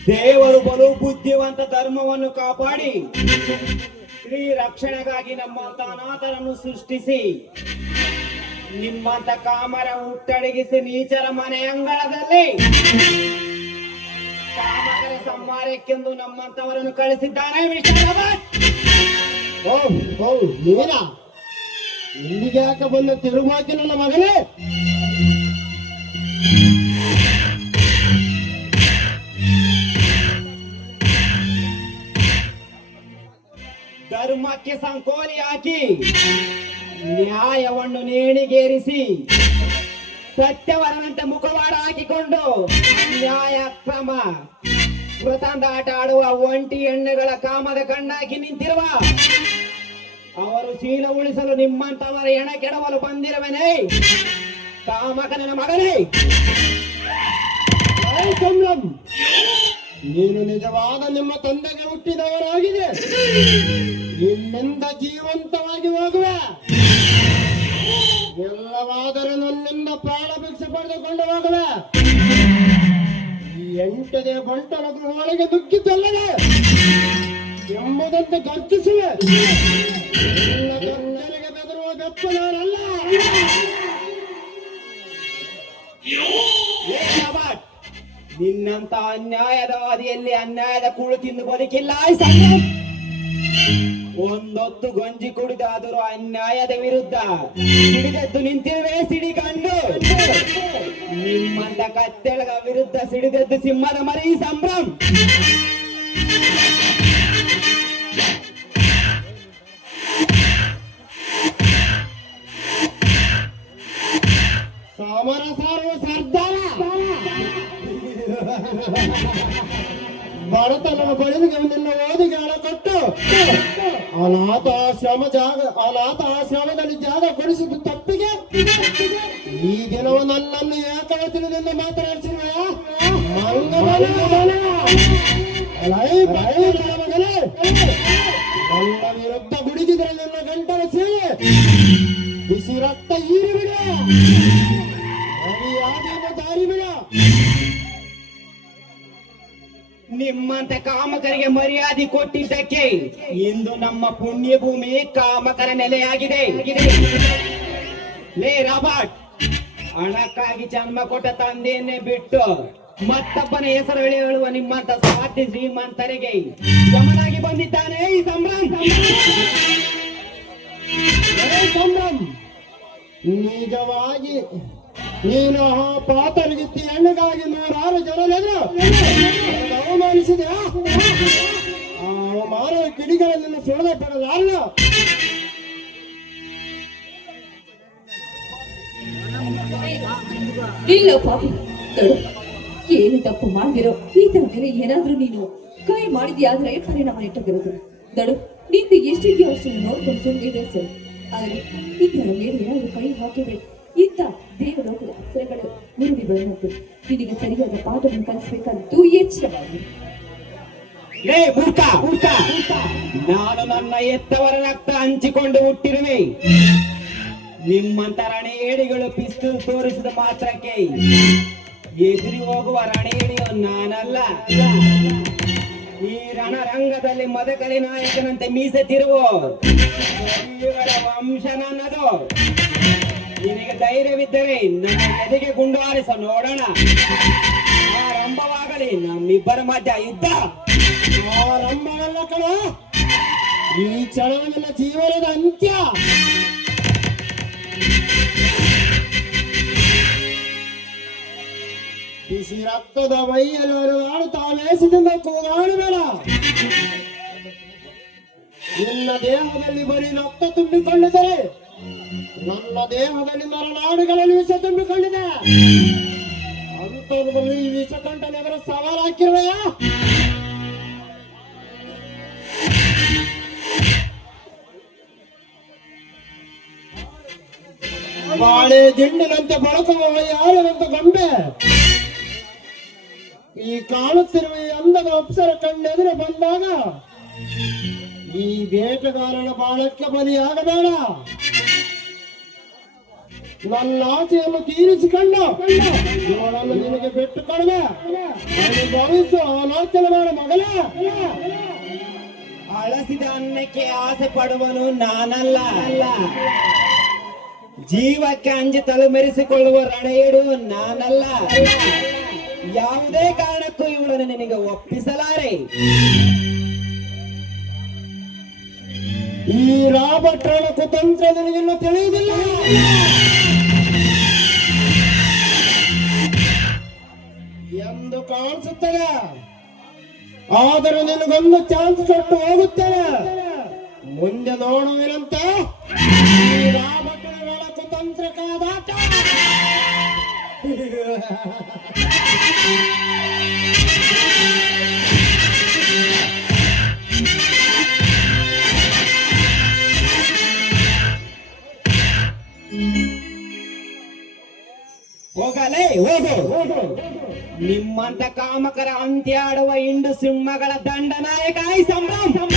ದೇವರು ಬಲು ಬುದ್ಧಿವಂತ ಧರ್ಮವನ್ನು ಕಾಪಾಡಿ ಸ್ತ್ರೀ ರಕ್ಷಣೆಗಾಗಿ ನಮ್ಮಂತ ಅನಾಥರನ್ನು ಸೃಷ್ಟಿಸಿ ನಿಮ್ಮಂತ ಕಾಮರ ಹುಟ್ಟಡಗಿಸಿ ನೀಚರ ಮನೆ ಅಂಗಳದಲ್ಲಿ ಕಾಮಕರ ಸಂಹಾರಕ್ಕೆಂದು ನಮ್ಮಂತವರನ್ನು ಕಳಿಸಿದ್ದಾನೆ ವಿಷ್ಣು ಓ ನೀನಾ ಇಲ್ಲಿಗೆ ಯಾಕೆ ಬಂದು ತಿರುಗಾಕಿ ನನ್ನ ಮಗನೇ? ಧರ್ಮಕ್ಕೆ ಸಂಕೋಲಿ ಹಾಕಿ ನ್ಯಾಯವನ್ನು ನೇಣಿಗೇರಿಸಿ ಸತ್ಯವರನಂತೆ ಮುಖವಾಡ ಹಾಕಿಕೊಂಡು ನ್ಯಾಯ ಕ್ರಮ ಮೃತಾಂದಾಟ ಆಡುವ ಒಂಟಿ ಹೆಣ್ಣುಗಳ ಕಾಮದ ಕಣ್ಣಾಕಿ ನಿಂತಿರುವ ಅವರು ಶೀಲ ಉಳಿಸಲು ನಿಮ್ಮಂತವರ ಹೆಣ ಕೆಡವಲು ಬಂದಿರುವನೇ ಕಾಮಕನ ಮಗನೇ. ಸಂಭ್ರಮ್, ನೀನು ನಿಜವಾದ ನಿಮ್ಮ ತಂದೆಗೆ ಹುಟ್ಟಿದವರಾಗಿದೆ. ನಿನ್ನಿಂದ ಜೀವಂತವಾಗಿ ಹೋಗುವೆ. ಎಲ್ಲವಾದರೂ ನನ್ನಿಂದ ಪ್ರಾಣ ಭಿಕ್ಷೆ ಪಡೆದುಕೊಂಡು ಹೋಗುವೆ. ಈ 8ನೇ ಬಂಟರ ಗೃಹೊಳಗೆ ನುಗ್ಗಿದ್ದಲ್ಲದೆ ಎಂಬುದಂತೆ ಗರ್ಜಿಸುವೆ. ಎಲ್ಲ ಗರ್ಜನೆಗೆ ಬೆದರುವ ಬೆಪ್ಪನಾರಲ್ಲ. ನಿನ್ನಂತ ಅನ್ಯಾಯದ ವಾದಿಯಲ್ಲಿ ಅನ್ಯಾಯದ ಕೂಳು ತಿಂದು ಬದುಕಿಲ್ಲ. ಈ ಸಂಗ್ರಾಮ್ ಒಂದೊತ್ತು ಗಂಜಿ ಕುಡಿದಾದರೂ ಅನ್ಯಾಯದ ವಿರುದ್ಧ ಸಿಡಿದೆದ್ದು ನಿಂತಿರುವೆ ಸಿಡಿಗಂಡು. ನಿಮ್ಮಂತ ಕತ್ತೆಳಗ ವಿರುದ್ಧ ಸಿಡಿದೆದ್ದು ಸಿಂಹದ ಮರಿ. ಈ ಸಂಭ್ರಮ್ ಸಮರ ಸಾರುವ ಸರ್ದಾರ ಬಡತನ ಬಳಿಗೆ ನಿನ್ನ ಓದಿಗೆ ಹಣ ಕೊಟ್ಟು ಅನಾಥಾಶ್ರಮದಲ್ಲಿ ಜಾಗ ಕೊಡಿಸಿದ ತಪ್ಪಿಗೆ ಈ ದಿನವು ನನ್ನನ್ನು ಏಕವಚನದಿಂದ ಮಾತನಾಡಿಸಿರುವೆಯ ಮಗನೇ, ನನ್ನ ವಿರುದ್ಧ ಗುಡುಗಿದ್ರೆ ನನ್ನ ಗಂಟಲ ಸೇವೆ ಬಿಸಿ ರಕ್ತ ಹೀರಿ ಬಿಡ, ದಾರಿ ಬಿಡ. ನಿಮ್ಮಂತ ಕಾಮಕರಿಗೆ ಮರ್ಯಾದೆ ಕೊಟ್ಟಿದ್ದಕ್ಕೆ ಇಂದು ನಮ್ಮ ಪುಣ್ಯ ಭೂಮಿ ಕಾಮಕರ ನೆಲೆಯಾಗಿದೆ. ಲೇ ರಾಬರ್ಟ್, ಹಣಕ್ಕಾಗಿ ಜನ್ಮ ಕೊಟ್ಟ ತಂದೆಯನ್ನೇ ಬಿಟ್ಟು ಮತ್ತೊಬ್ಬನ ಹೆಸರು ಹೇಳುವ ನಿಮ್ಮಂತ ಸ್ವಾರ್ಥಿ ಶ್ರೀಮಂತರಿಗೆ ಗಮನಾಗಿ ಬಂದಿದ್ದಾನೆ ಈ ಸಂಭ್ರಮ್. ಸಂಭ್ರಮ್, ನಿಜವಾಗಿ ನೀನು ಆ ಪಾತರಗಿತ್ತಿ ಹೆಣ್ಣಿಗಾಗಿ 100 ಜನರೆದುರು ಅವಮಾನಿಸಿದೆ. ಆ ಮಾನವ ಕಿಡಿಗಳನ್ನು ಸುಳದೆ ಪಡಲಾರಲ್ಲ. ಇಲ್ಲ ಪಾಪಿ, ತಡು. ಏನು ತಪ್ಪು ಮಾಡಿದಿರೋ ಈತನ ಮೇಲೆ ಏನಾದ್ರೂ ನೀನು ಕೈ ಮಾಡಿದ್ಯಾದ್ರೆ ಪರಿಣಾಮ ಇಟ್ಟಿರೋದು. ದಡು, ನಿಂದು ಎಷ್ಟಿದೆಯೋ ಅಷ್ಟನ್ನು ನೋಡ್ಕೊಂಡು ಸುಮ್ಮನೆ ಸರಿ. ಆದರೆ ಈತನ ಮೇಲೆ ಏನಾದ್ರೂ ಕೈ ಹಾಕಿದ್ರೆ ಇಂಥ ದೇವಲೋಕದ ಅಕ್ಷರಗಳು ಮುರುಡಿ ಬರುವಂತೆ ನಿನಗೆ ಸರಿಯಾದ ಪಾಠವನ್ನು ಕಲಿಸಬೇಕಾದ್ದು ಎಚ್ಚರವಾಗಿ. ನಾನು ನನ್ನ ಎತ್ತವರ ರಕ್ತ ಹಂಚಿಕೊಂಡು ಹುಟ್ಟಿರುವೆ. ನಿಮ್ಮಂತ ರಣೇಡಿಗಳು ಪಿಸ್ತೂಲ್ ತೋರಿಸಿದ ಮಾತ್ರಕ್ಕೆ ಎದುರಿ ಹೋಗುವ ರಣೇಡಿಯೋ ನಾನಲ್ಲ. ಈ ರಣರಂಗದಲ್ಲಿ ಮದಕಲಿ ನಾಯಕನಂತೆ ಮೀಸೆ ತಿರುವು ವಂಶ ನನ್ನದು. ನಿನಗೆ ಧೈರ್ಯವಿದ್ದರೆ ನನ್ನ ಎದೆಗೆ ಗುಂಡು ಹಾರಿಸ ನೋಡೋಣ. ಆರಂಭವಾಗಲಿ ನಮ್ಮಿಬ್ಬರ ಮಧ್ಯ ಯುದ್ಧ. ಆರಂಭವಲ್ಲ ಕಣ, ಈ ಕ್ಷಣವು ನನ್ನ ಜೀವನದ ಅಂತ್ಯ. ಬಿಸಿ ರಕ್ತದ ಮೈಯಲ್ಲಿ ಹರಿದಾಡುತ್ತಾ ವೇಷದಿಂದ ಕೂಗಾಡಬೇಡ. ನಿನ್ನ ದೇಹದಲ್ಲಿ ಬರೀ ರಕ್ತ ತುಂಬಿಕೊಂಡಿದ್ದರೆ ನನ್ನ ದೇಹದಲ್ಲಿ ನರನಾಡುಗಳಲ್ಲಿ ವಿಷ ತುಂಬಿಕೊಂಡಿದೆ. ಅಂತರ್ದಲ್ಲಿ ಈ ವಿಷ ಕಂಠನೆಗರ ಸವಾಲು ಹಾಕಿರುವೆಯಾ? ಬಾಳೆ ದಿಂಡಿನಂತೆ ಬಳಕುವ ಯಾರನಂತ ಗೊಂಬೆ ಈ ಕಾಣುತ್ತಿರುವ ಈ ಅಂದದ ಅಪ್ಸರ ಕಣ್ಣೆದುರು ಬಂದಾಗ ಈ ಬೇಟೆಗಾರನ ಬಾಳಕ್ಕೆ ಬಲಿಯಾಗಬೇಡ. ನನ್ನ ಆಸೆಯನ್ನು ತೀರಿಸಿಕೊಂಡು ಇವಳನ್ನು ನಿನಗೆ ಬಿಟ್ಟು ಕೊಡುವೆ. ಭಾವಿಸು ಆಲೋಚನೆ ಮಾಡ ಮಗಳೇ. ಅಳಸಿದ ಅನ್ನಕ್ಕೆ ಆಸೆ ಪಡುವನು ನಾನಲ್ಲ. ಜೀವಕ್ಕೆ ಅಂಜಿ ತಲೆಮೆರೆಸಿಕೊಳ್ಳುವ ರಣೇಡು ನಾನಲ್ಲ. ಯಾವುದೇ ಕಾರಣಕ್ಕೂ ಇವಳನ್ನು ನಿನಗೆ ಒಪ್ಪಿಸಲಾರೆ. ಈ ರಾಬರ್ಟ್ರನ ಕುತಂತ್ರ ನಿನಗಿನ್ನೂ ತಿಳಿಯುವುದಿಲ್ಲ ಎಂದು ಕಾಣಿಸುತ್ತದೆ. ಆದರೂ ನಿನಗೊಂದು ಚಾನ್ಸ್ ಕೊಟ್ಟು ಹೋಗುತ್ತೇನೆ. ಮುಂದೆ ನೋಡುವಿನಂತೆ ಈ ರಾಬರ್ಟ್ರನ ಕುತಂತ್ರ ಕಾದಾಟ. ಹೋಗಲೇ ಹೋಗು. ನಿಮ್ಮಂತ ಕಾಮಕರ ಅಂತ್ಯಾಡುವ ಇಂಡು ಸಿಂಹಗಳ ದಂಡನಾಯಕ ಈ ಸಂಭ್ರಮ.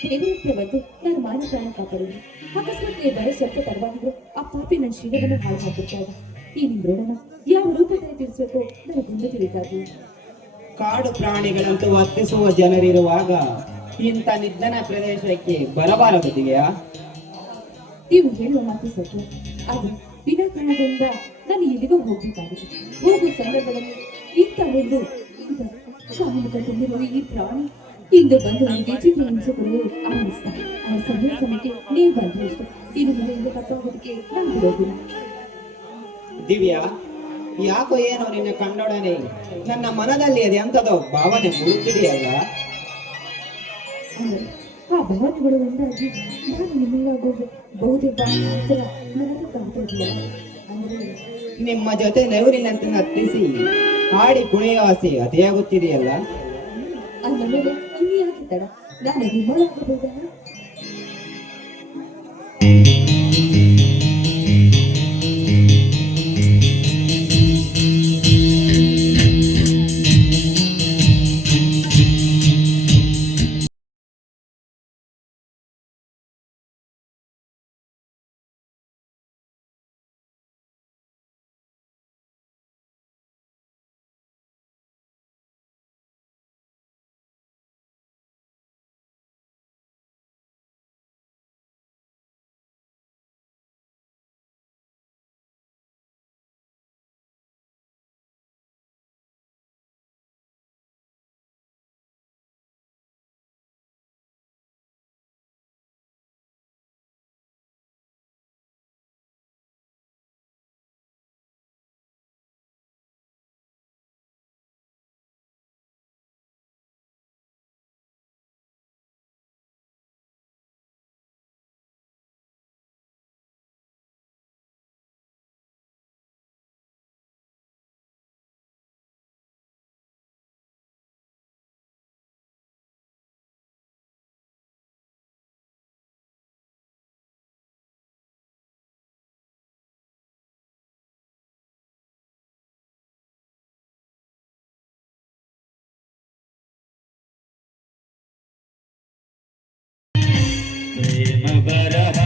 ದೇವರತ್ರ ಬಂದು ನಾನು ಮಾನ ಪ್ರಾಣ ಕಾಪಾಡಿದ್ರು. ಅಕಸ್ಮಾತ್ ನೀವು ಬರೋ ಸ್ವಲ್ಪ ತಡವಾಗಿದ್ರು ಆ ಪಾಪಿ ನನ್ನ ಶೀಲವನ್ನು ಹಾಳು ಮಾಡ್ಬಿಡ್ತಾ ಇದ್ದ. ಈ ನಿಮ್ ರೋಡನ ಯಾವ ರೂಪದಲ್ಲಿ ತಿಳಿಸ್ಬೇಕು ನನಗೆ ತಿಳಿತಾದ್ರು. ಕಾಡು ಪ್ರಾಣಿಗಳಂತೂ ವರ್ತಿಸುವ ಜನರಿರುವಾಗ ಇಂಥ ನಿರ್ಜನ ಪ್ರದೇಶಕ್ಕೆ ಬರಬಾರದು ದಿವ್ಯಾ. ನೀವು ಹೇಳುವ ಮಾತು ಸತ್ಯ. ಆದ್ರೆ ವಿನಾಕಾರಣದಿಂದ ನಾನು ಎಲ್ಲಿಗೂ ಹೋಗ್ಬೇಕಾಗಿದೆ. ಹೋಗುವ ಸಂದರ್ಭದಲ್ಲಿ ಇಂಥ ಒಂದು ಕಾಮುಕ ತುಂಬಿರುವ ಈ ಪ್ರಾಣಿ ಇಂದು ಬಂದು ನನಗೆ ಚಿತ್ರ ಹಿಂಸೆಗಳು ಆರಂಭಿಸ್ತಾ ಆ ಸಮಯಕ್ಕೆ ನೀವು ಬಂದ್ರೆ ಇಷ್ಟ. ಇದು ಮನೆಯಿಂದ ಕಟ್ಟೋದಕ್ಕೆ ನಾನು ಬಿಡೋದಿಲ್ಲ. ದಿವ್ಯಾ, ಯಾಕೋ ಏನೋ ನಿನ್ನ ಕಣ್ಣೊಡನೆ ನನ್ನ ಮನದಲ್ಲಿ ಅದು ಎಂಥದೋ ಭಾವನೆ ಮೂಡುತ್ತಿದೆಯಲ್ಲ. ಅಂದರೆ ಆ ಭಾವನೆಗಳು ಒಂದಾಗಿ ನಾನು ನಿಮ್ಮೆಲ್ಲಾಗೋದು ಬಹುತೇಕ ನನಗೆ ಕಾಣ್ತಿರಲಿಲ್ಲ. ಅಂದರೆ ನಿಮ್ಮ ಜೊತೆ ನೆವರಿನಂತೆ ಹತ್ತಿಸಿ ಹಾಡಿ ಕುಣಿಯುವ ಆಸೆ ಅತಿಯಾಗುತ್ತಿದೆಯಲ್ಲ. ಅಂದ ಮೇಲೆ ಇನ್ನು ಯಾಕೆ ತಡ? ನಾನು ನಿಮ್ಮೊಳಗಾಗಬಹುದಲ್ಲ. ಪ್ರೇಮ ಬರಹ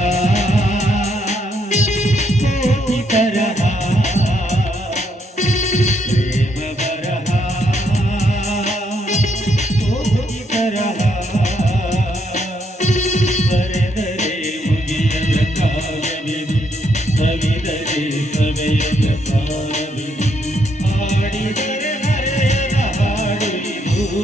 ಕೋಟಿ ತರಹ, ಪ್ರೇಮ ಬರಹ ಕೋಟಿ ತರಹ, ಬರೆದರೆ ಮುಗಿಯದ ಕಾವ್ಯವಿದು, ಸವಿದರೆ ಸವೆಯದ ಸಾರವಿದು, ಹಾಡಿದರೆ ಹರೆಯದ ಹಾಡು ಇದು.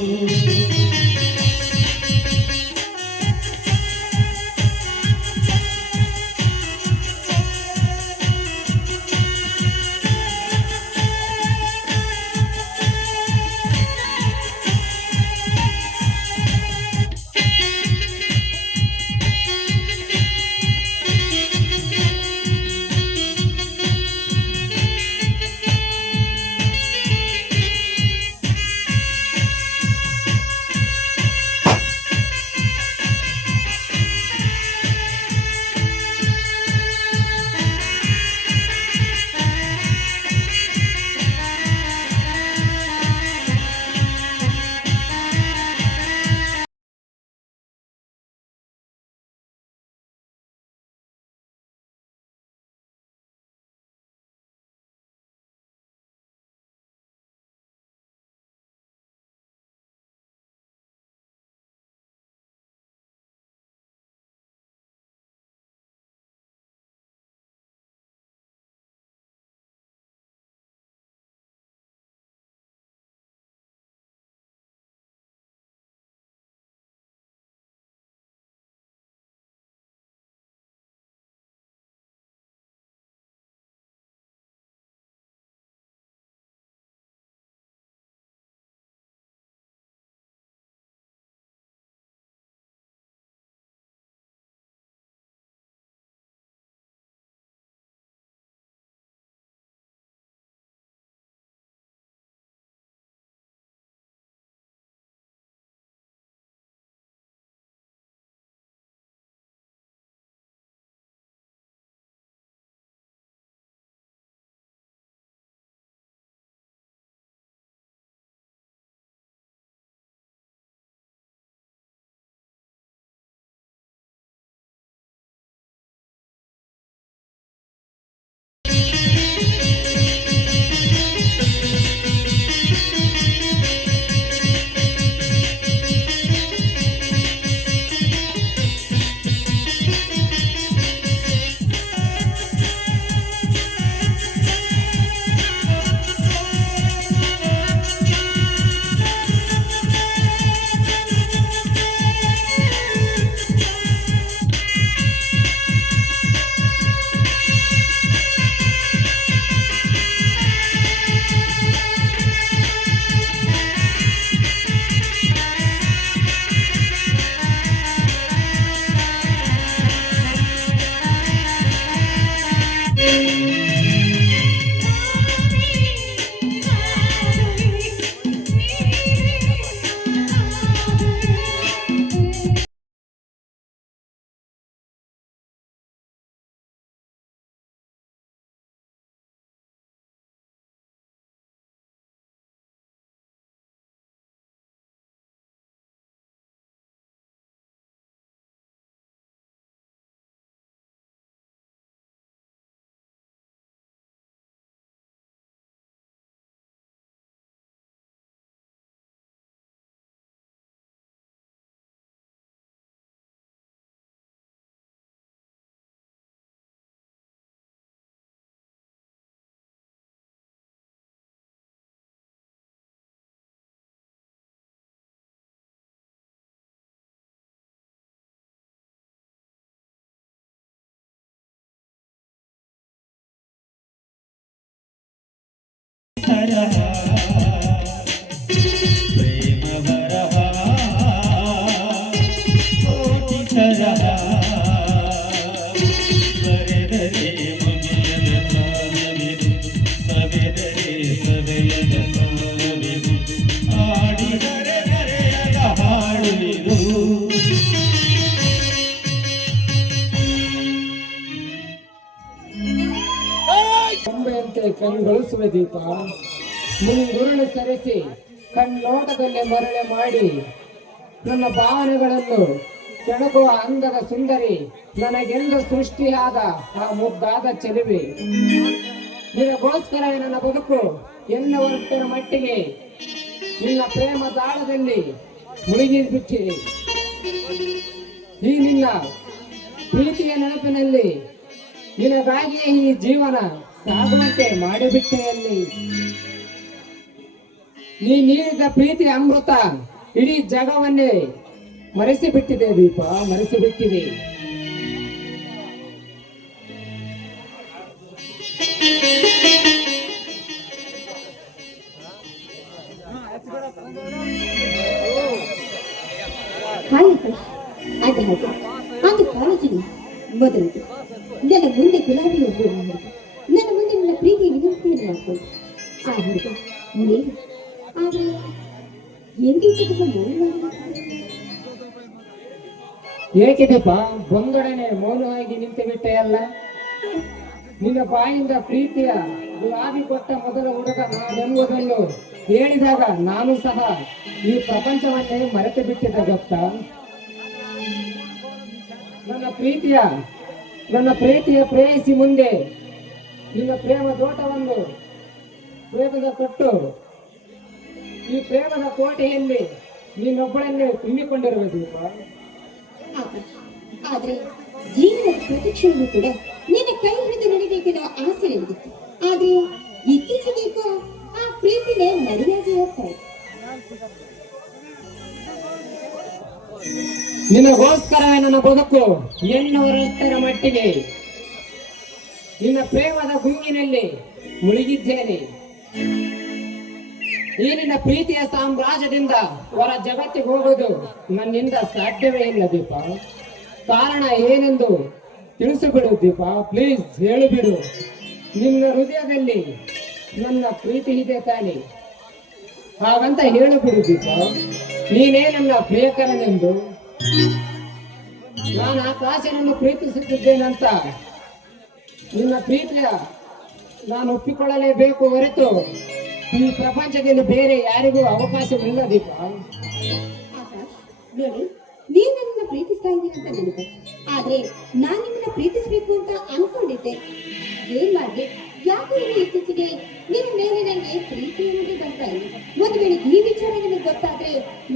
ತರಹ ಪ್ರೇಮ ಬರಹ ಕೋಟಿ ತರಹ ಬರೆದರೆ ಮುಗಿಯದ ಸಾಲವಿದು ಸವೆದರೆ ಸವೆಯದ ಸಾಲವಿದು ಆಡಿದರೆ ನರೆಯದ ಹಾಡುವಿದು ಕೊಂಬೆಯಂತೆ ಕಣ್ಗೊಳಿಸುವ ದೀಪ ಮುಂಗುರುಳು ಸರಿಸಿ ಕಣ್ಣೋಟದಲ್ಲಿ ಮರಳೆ ಮಾಡಿ ನನ್ನ ಭಾವನೆಗಳನ್ನು ಕೆಣಕುವ ಅಂದದ ಸುಂದರಿ ನನಗೆಂದು ಸೃಷ್ಟಿಯಾದ ಆ ಮುದ್ದಾದ ಚೆಲುವೆ ನಿನಗೋಸ್ಕರ ನನ್ನ ಬದುಕು ಎನ್ನುವಷ್ಟರ ಮಟ್ಟಿಗೆ ನಿನ್ನ ಪ್ರೇಮ ದಾಳದಲ್ಲಿ ಮುಳುಗಿ ಬಿಟ್ಟಿರಿ. ಈ ನಿನ್ನ ಪ್ರೀತಿಯ ನೆನಪಿನಲ್ಲಿ ನಿನಗಾಗಿಯೇ ಈ ಜೀವನ ಸಾಗುವಂತೆ ಮಾಡಿಬಿಟ್ಟೆಯಲ್ಲಿ ನೀ ನೀಡಿದ ಪ್ರೀತಿ ಅಮೃತ ಇಡೀ ಜಗವನ್ನೇ ಮರೆಸಿಬಿಟ್ಟಿದೆ ದೀಪ, ಮರೆಸಿಬಿಟ್ಟಿದೆ. ಹಾಯ್ ಆಕಾಶ್, ಅದು ಹಾಗೆ ಒಂದು ಕಾಲೇಜಿನ ಮೊದಲಿಗೆ ನನ್ನ ಮುಂದೆ ಗುಲಾಬಿ ಒಬ್ಬರು ಹುಡುಗ, ನನ್ನ ಮುಂದೆ ನನ್ನ ಪ್ರೀತಿಯ ವಿನಂತಿಯನ್ನು ಮಾಡ್ಕೊಂಡು ಆ ಹುಡುಗ ನೀನು ಆದರೆ ಎಂದಿಗೂ ಏಕೆ ದೀಪ ಬಂದೊಡನೆ ಮೌನವಾಗಿ ನಿಂತು ಬಿಟ್ಟೆಯಲ್ಲ? ನಿನ್ನ ಬಾಯಿಂದ ಪ್ರೀತಿಯ ಗುಲಾಬಿ ಕೊಟ್ಟ ಮೊದಲ ಹುಡುಗ ನಾನೆಂಬುದನ್ನು ಹೇಳಿದಾಗ ನಾನು ಸಹ ಈ ಪ್ರಪಂಚವನ್ನೇ ಮರೆತು ಬಿಟ್ಟಿದ್ದೆ ಗೊತ್ತಾ? ನನ್ನ ಪ್ರೀತಿಯ ಪ್ರೇಯಸಿ ಮುಂದೆ ನಿನ್ನ ಪ್ರೇಮ ತೋಟವನ್ನು ಪ್ರೇಮದ ಕೊಟ್ಟು ಈ ಪ್ರೇಮದ ಕೋಟೆಯಲ್ಲಿ ನೀನೊಬ್ಬಳನ್ನೇ ತುಂಬಿಕೊಂಡಿರುವ ದೀಪ. ಆಕಾಶ್, ಆದ್ರೆ ಜೀವನದ ಪ್ರತಿಕ್ಷಣವೂ ಕೂಡ ನಿನ್ನ ಕೈ ಹಿಡಿದು ನಡಿಬೇಕೆನ್ನುವ ಆಸೆ ನಡೆದಿತ್ತು. ಆದ್ರೆ ಇತ್ತೀಚೆಗೆ ಆ ಪ್ರೀತಿನೇ ಮರೆಯಾಗಿ ಹೋಗ್ತಾ ಇದೆ. ನಿನಗೋಸ್ಕರವೇ ನನ್ನ ಬದುಕು ಎನ್ನುವರಷ್ಟರ ಮಟ್ಟಿಗೆ ನಿನ್ನ ಪ್ರೇಮದ ಗುಂಗಿನಲ್ಲಿ ಮುಳುಗಿದ್ದೇನೆ. ಈ ನಿನ್ನ ಪ್ರೀತಿಯ ಸಾಮ್ರಾಜ್ಯದಿಂದ ಹೊರ ಜಗತ್ತಿಗೆ ಹೋಗೋದು ನನ್ನಿಂದ ಸಾಧ್ಯವೇ ಇಲ್ಲ ದೀಪ. ಕಾರಣ ಏನೆಂದು ತಿಳಿಸಿಬಿಡು ದೀಪ, ಪ್ಲೀಸ್ ಹೇಳಿಬಿಡು. ನಿನ್ನ ಹೃದಯದಲ್ಲಿ ನನ್ನ ಪ್ರೀತಿ ಇದೆ ತಾನೆ, ಹಾಗಂತ ಹೇಳಿಬಿಡು ದೀಪ. ನೀನೇ ನನ್ನ ಪ್ರಿಯಕರನೆಂದು ನಾನು ಆಕಾಶನನ್ನು ಪ್ರೀತಿಸುತ್ತಿದ್ದೇನಂತ ನಿನ್ನ ಪ್ರೀತಿಯ ನಾನು ಒಪ್ಪಿಕೊಳ್ಳಲೇಬೇಕು ಹೊರತು ಈ ಪ್ರಪಂಚದಲ್ಲಿ ಬೇರೆ ಯಾರಿಗೂ ಅವಕಾಶವಿಲ್ಲ ದೀಪ. ಆಕಾಶ್, ನೋಡಿ, ನೀವು ನನ್ನನ್ನ ಪ್ರೀತಿಸ್ತಾ ಇದ್ದೀರಿ ಅಂತ ನನಗೆ, ಆದ್ರೆ ನಾನು ನಿಮ್ಮನ್ನ ಪ್ರೀತಿಸ್ಬೇಕು ಅಂತ ಅನ್ಕೊಂಡಿದ್ದೆ. ಏನ್ ಮಾಡ್ದೆ, ಯಾಕೋ ಇಲ್ಲಿ ಇತ್ತೀಚೆಗೆ ನಿಮ್ಮ ಮೇಲೆ ನನಗೆ ಪ್ರೀತಿ ಅನ್ನೋದೇ ಬರ್ತಾ ಇಲ್ಲ. ಒಂದು ವೇಳೆ ಈ ವಿಚಾರ ನಿಮಗೆ ಗೊತ್ತಾದ್ರೆ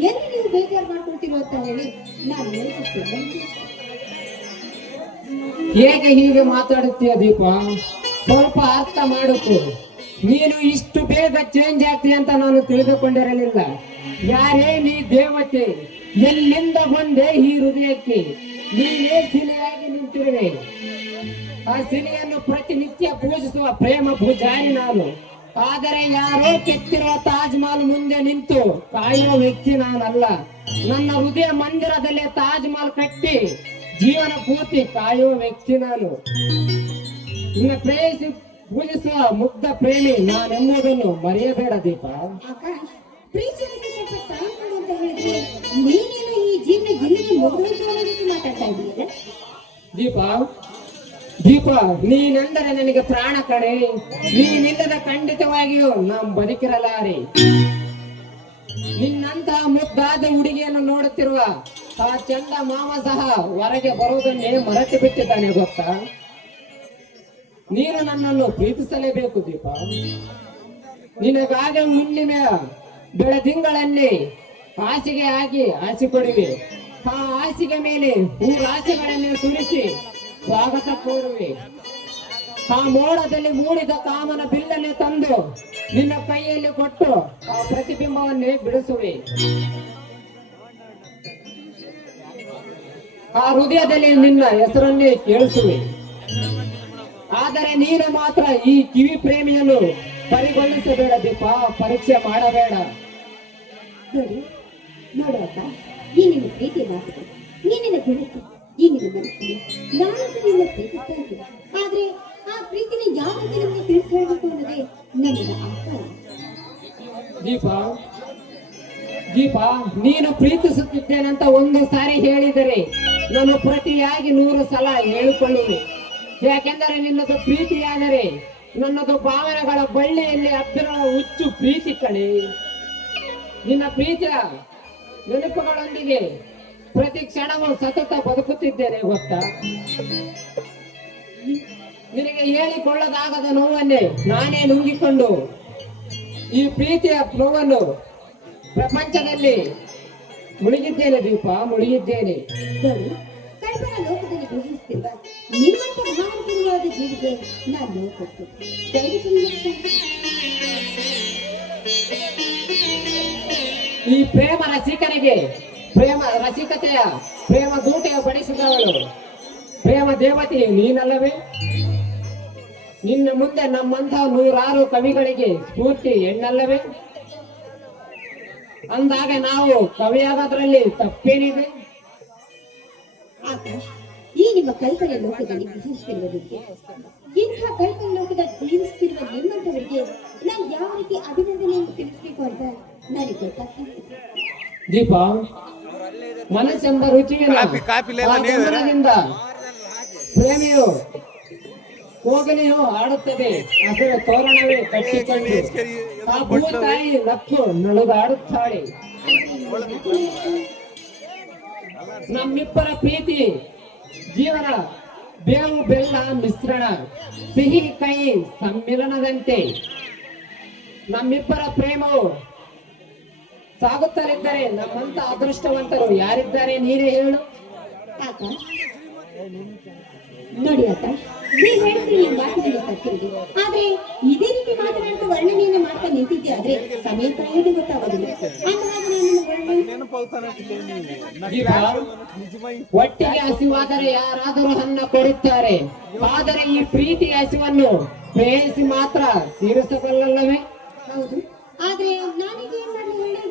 ಎಲ್ಲಿ ನೀವು ಬೇಜಾರು ಮಾಡ್ಕೊಳ್ತೀರೋ ಅಂತ ಹೇಳಿ ನಾನು ಯೋಚಿಸ್ತಿದ್ದೆ. ಹೇಗೆ ಹೀಗೆ ಮಾತಾಡುತ್ತೀಯ ದೀಪ? ಸ್ವಲ್ಪ ಅರ್ಥ ಮಾಡಿಕೊ. ನೀನು ಇಷ್ಟು ಬೇಗ ಚೇಂಜ್ ಆಗ್ತೀಯ ಅಂತ ನಾನು ತಿಳಿದುಕೊಂಡಿರಲಿಲ್ಲ. ಯಾರೇ ನೀ ದೇವತೆ, ಎಲ್ಲಿಂದ ಬಂದೆ ಈ ಹೃದಯಕ್ಕೆ? ನೀನೇ ಶಿಲೆಯಾಗಿ ನಿಂತಿರುವೆ. ಆ ಶಿಲೆಯನ್ನು ಪ್ರತಿನಿತ್ಯ ಪೂಜಿಸುವ ಪ್ರೇಮ ಪೂಜಾರಿ ನಾನು. ಆದರೆ ಯಾರೋ ಕೆತ್ತಿರುವ ತಾಜ್ ಮಹಲ್ ಮುಂದೆ ನಿಂತು ಕಾಯುವ ವ್ಯಕ್ತಿ ನಾನಲ್ಲ. ನನ್ನ ಹೃದಯ ಮಂದಿರದಲ್ಲೇ ತಾಜ್ ಮಹಲ್ ಕಟ್ಟಿ ಜೀವನ ಪೂರ್ತಿ ಕಾಯುವ ವ್ಯಕ್ತಿ ನಾನು. ನಿನ್ನ ಪ್ರೇಯಸಿ ಪೂಜಿಸುವ ಮುಗ್ಧ ಪ್ರೇಮಿ ನಾನೆಂಬುದನ್ನು ಮರೆಯಬೇಡ ದೀಪ. ಆಕಾಶ್, ಪ್ರೀತಿಯನ್ನು ಸ್ವಲ್ಪ ಟೈಮ್ ಕೊಡು ಅಂತ ಹೇಳಿದ್ರೆ ನೀನೇನು ಈ ಜೀವನ ಎಲ್ಲಿಗೆ ಮುಗಿದೋಯ್ತು ಅನ್ನೋ ರೀತಿ ಮಾತಾಡ್ತಾ ಇದ್ದೀಯಲ್ಲ? ದೀಪ, ನೀನೆಂದರೆ ನನಗೆ ಪ್ರಾಣ ಕಣೆ. ನೀನಿಲ್ಲದ ಖಂಡಿತವಾಗಿಯೂ ನಾನು ಬದುಕಿರಲಾರೆ. ನಿನ್ನಂತಹ ಮುದ್ದಾದ ಹುಡುಗಿಯನ್ನು ನೋಡುತ್ತಿರುವ ಆ ಚಂದ ಮಾಮ ಸಹ ಹೊರಗೆ ಬರುವುದನ್ನೇ ಮರೆತು ಬಿಟ್ಟಿದ್ದಾನೆ ಗೊತ್ತಾ? ನೀನು ನನ್ನನ್ನು ಪ್ರೀತಿಸಲೇಬೇಕು ದೀಪ. ನಿನಗಾಗ ಹುಣ್ಣಿಮೆಯ ಬೆಳದಿಂಗಳಲ್ಲಿ ಹಾಸಿಗೆ ಹಾಕಿ ಹಾಸಿಕೊಡುವೆ. ಆ ಹಾಸಿಗೆ ಮೇಲೆ ಹೂರಾಶಿಗಳನ್ನೇ ಸುರಿಸಿ ಸ್ವಾಗತ ಕೋರುವೆ. ಆ ಮೋಡದಲ್ಲಿ ಮೂಡಿದ ಕಾಮನ ಬಿಲ್ಲನ್ನೇ ತಂದು ನಿನ್ನ ಕೈಯಲ್ಲಿ ಕೊಟ್ಟು ಆ ಪ್ರತಿಬಿಂಬವನ್ನೇ ಬಿಡಿಸುವೆ. ಆ ಹೃದಯದಲ್ಲಿ ನಿನ್ನ ಹೆಸರನ್ನೇ ಕೇಳಿಸುವೆ. ಆದರೆ ನೀನು ಮಾತ್ರ ಈ ಕಿವಿ ಪ್ರೇಮಿಯನ್ನು ಪರಿಗೊಳಿಸಬೇಡ ದೀಪ, ಪರೀಕ್ಷೆ ಮಾಡಬೇಡ. ನೋಡಿ ನೋಡು ಅಕ್ಕ, ಈ ನಿನ್ನ ಪ್ರೀತಿ ಮಾತುಗಳು, ಈ ನಿನ್ನ ಗುಣಕ್ಕೆ, ಈ ನಿನ್ನ ಮನಸ್ಸಿಗೆ ನಾನಂತೂ ನಿನ್ನ ಪ್ರೀತಿಸ್ತಾ ಇದ್ದೀನಿ. ಆದ್ರೆ ಆ ಪ್ರೀತಿನ ಯಾವ ರೀತಿ ನಮಗೆ ತಿಳಿಸಿ ಹೇಳಬೇಕು ಅನ್ನೋದೇ ನನಗೆ ಆಗ್ತಾ ದೀಪ, ದೀಪ, ನೀನು ಪ್ರೀತಿಸುತ್ತಿದ್ದೇನಂತ ಒಂದು ಸಾರಿ ಹೇಳಿದರೆ ನಾನು ಪ್ರತಿಯಾಗಿ 100 ಸಲ ಹೇಳಿಕೊಳ್ಳುವೆ. ಯಾಕೆಂದರೆ ನಿನ್ನದು ಪ್ರೀತಿಯಾದರೆ ನನ್ನದು ಭಾವನೆಗಳ ಬಳ್ಳಿಯಲ್ಲಿ ಹಬ್ಬಿರುವ ಹುಚ್ಚು ಪ್ರೀತಿ ಕಣೆ. ನಿನ್ನ ಪ್ರೀತಿಯ ನೆನಪುಗಳೊಂದಿಗೆ ಪ್ರತಿ ಕ್ಷಣವೂ ಸತತ ಬದುಕುತ್ತಿದ್ದೇನೆ ಗೊತ್ತಾ. ನಿನಗೆ ಹೇಳಿಕೊಳ್ಳದಾಗದ ನೋವನ್ನೇ ನಾನೇ ನುಂಗಿಕೊಂಡು ಈ ಪ್ರೀತಿಯ ನೋವನ್ನು ಪ್ರಪಂಚದಲ್ಲಿ ಮುಳುಗಿದ್ದೇನೆ ದೀಪ, ಮುಳುಗಿದ್ದೇನೆ. ನೋಡಿ, ಕಲ್ಪನಾ ಲೋಕದಲ್ಲಿ ಗ್ರಹಿಸುತ್ತಿರುವ ನಿಮ್ಮಂತ ಭಾವಪೂರ್ಣವಾದ ಜೀವಿಗೆ ನಾನು ನೋಡ್ಕೊಟ್ಟು ದಯವಿಟ್ಟು ಈ ಪ್ರೇಮ ರಸಿಕನಿಗೆ ಪ್ರೇಮ ರಸಿಕತೆಯ ಪ್ರೇಮ ಗೂಟೆಯ ಬಡಿಸಿದವಳು ಪ್ರೇಮ ದೇವತೆ ನೀನಲ್ಲವೇ? ನಿನ್ನ ಮುಂದೆ ನಮ್ಮಂಥ 100 ಕವಿಗಳಿಗೆ ಸ್ಫೂರ್ತಿ ಹೆಣ್ಣಲ್ಲವೇ? ಅಂದಾಗ ನಾವು ಕವಿಯಾಗೋದ್ರಲ್ಲಿ ತಪ್ಪೇನಿದೆ? ಆಕಾಶ್, ಈ ನಿಮ್ಮ ಕಲ್ಪನೆ ಲೋಕದಲ್ಲಿ ವಿಧಿಸುತ್ತಿರುವುದಕ್ಕೆ, ಇಂಥ ಕಲ್ಪನೆ ಲೋಕದ ಜೀವಿಸುತ್ತಿರುವ ನಿಮ್ಮಂತವರಿಗೆ ನಾನು ಯಾವ ರೀತಿ ಅಭಿನಂದನೆಯನ್ನು ತಿಳಿಸಬೇಕು ಅಂತ ನನಗೆ ಗೊತ್ತಾಗ್ತಿದೆ. ದೀಪ, ಮನಸ್ಸೆಂಬ ರುಚಿಯನ್ನು ಗಮನದಿಂದ ಪ್ರೇಮಿಯು ಕೋಗಿಲೆಯು ಆಡುತ್ತದೆ, ಅದರ ತೋರಣವೇ ಕಟ್ಟಿಕೊಂಡು ಆ ಭೂತಾಯಿ ನಕ್ಕು ನಳುಗಾಡುತ್ತಾಳೆ. ನಮ್ಮಿಬ್ಬರ ಪ್ರೀತಿ ಜೀವನ ಬೇವು ಬೆಲ್ಲ ಮಿಶ್ರಣ, ಸಿಹಿ ಕೈ ಸಮ್ಮಿಲನದಂತೆ ನಮ್ಮಿಬ್ಬರ ಪ್ರೇಮವು ಸಾಗುತ್ತಲಿದ್ದರೆ ನಮ್ಮಂತ ಅದೃಷ್ಟವಂತರು ಯಾರಿದ್ದಾರೆ ನೀನೇ ಹೇಳು. ಆಕಾಶ್, ನೋಡಿ ಆಕಾಶ್, ನೀವ್ ಹೇಳ್ತೀರಿ ಈ ಮಾತಿನಲ್ಲಿ ಸತ್ತಿರುವುದು. ಆದ್ರೆ ಇದೇ ರೀತಿ ಮಾತನಾಡ್ತಾ ವರ್ಣನೆಯನ್ನು ಮಾಡ್ತಾ ನಿಂತಿದ್ದೆ ಆದ್ರೆ ಸಮಯ ಕಳೆಯೋದು ಗೊತ್ತಾಗೋದಿಲ್ಲ. ಅಂದಾಗ ಒಟ್ಟಿಗೆ ಹಸಿವಾದರೆ ಯಾರಾದರೂ ಅನ್ನ ಕೊಡುತ್ತಾರೆ, ಆದರೆ ಈ ಪ್ರೀತಿಯ ಹಸಿವನ್ನು ಪ್ರೇಯಸಿ ಮಾತ್ರ ತೀರಿಸಬಲ್ಲವೇ? ಹೌದು, ಆದ್ರೆ ನಾನೀಗ ಏನ್ ಮಾಡ್ಲಿ ಹೇಳಿ?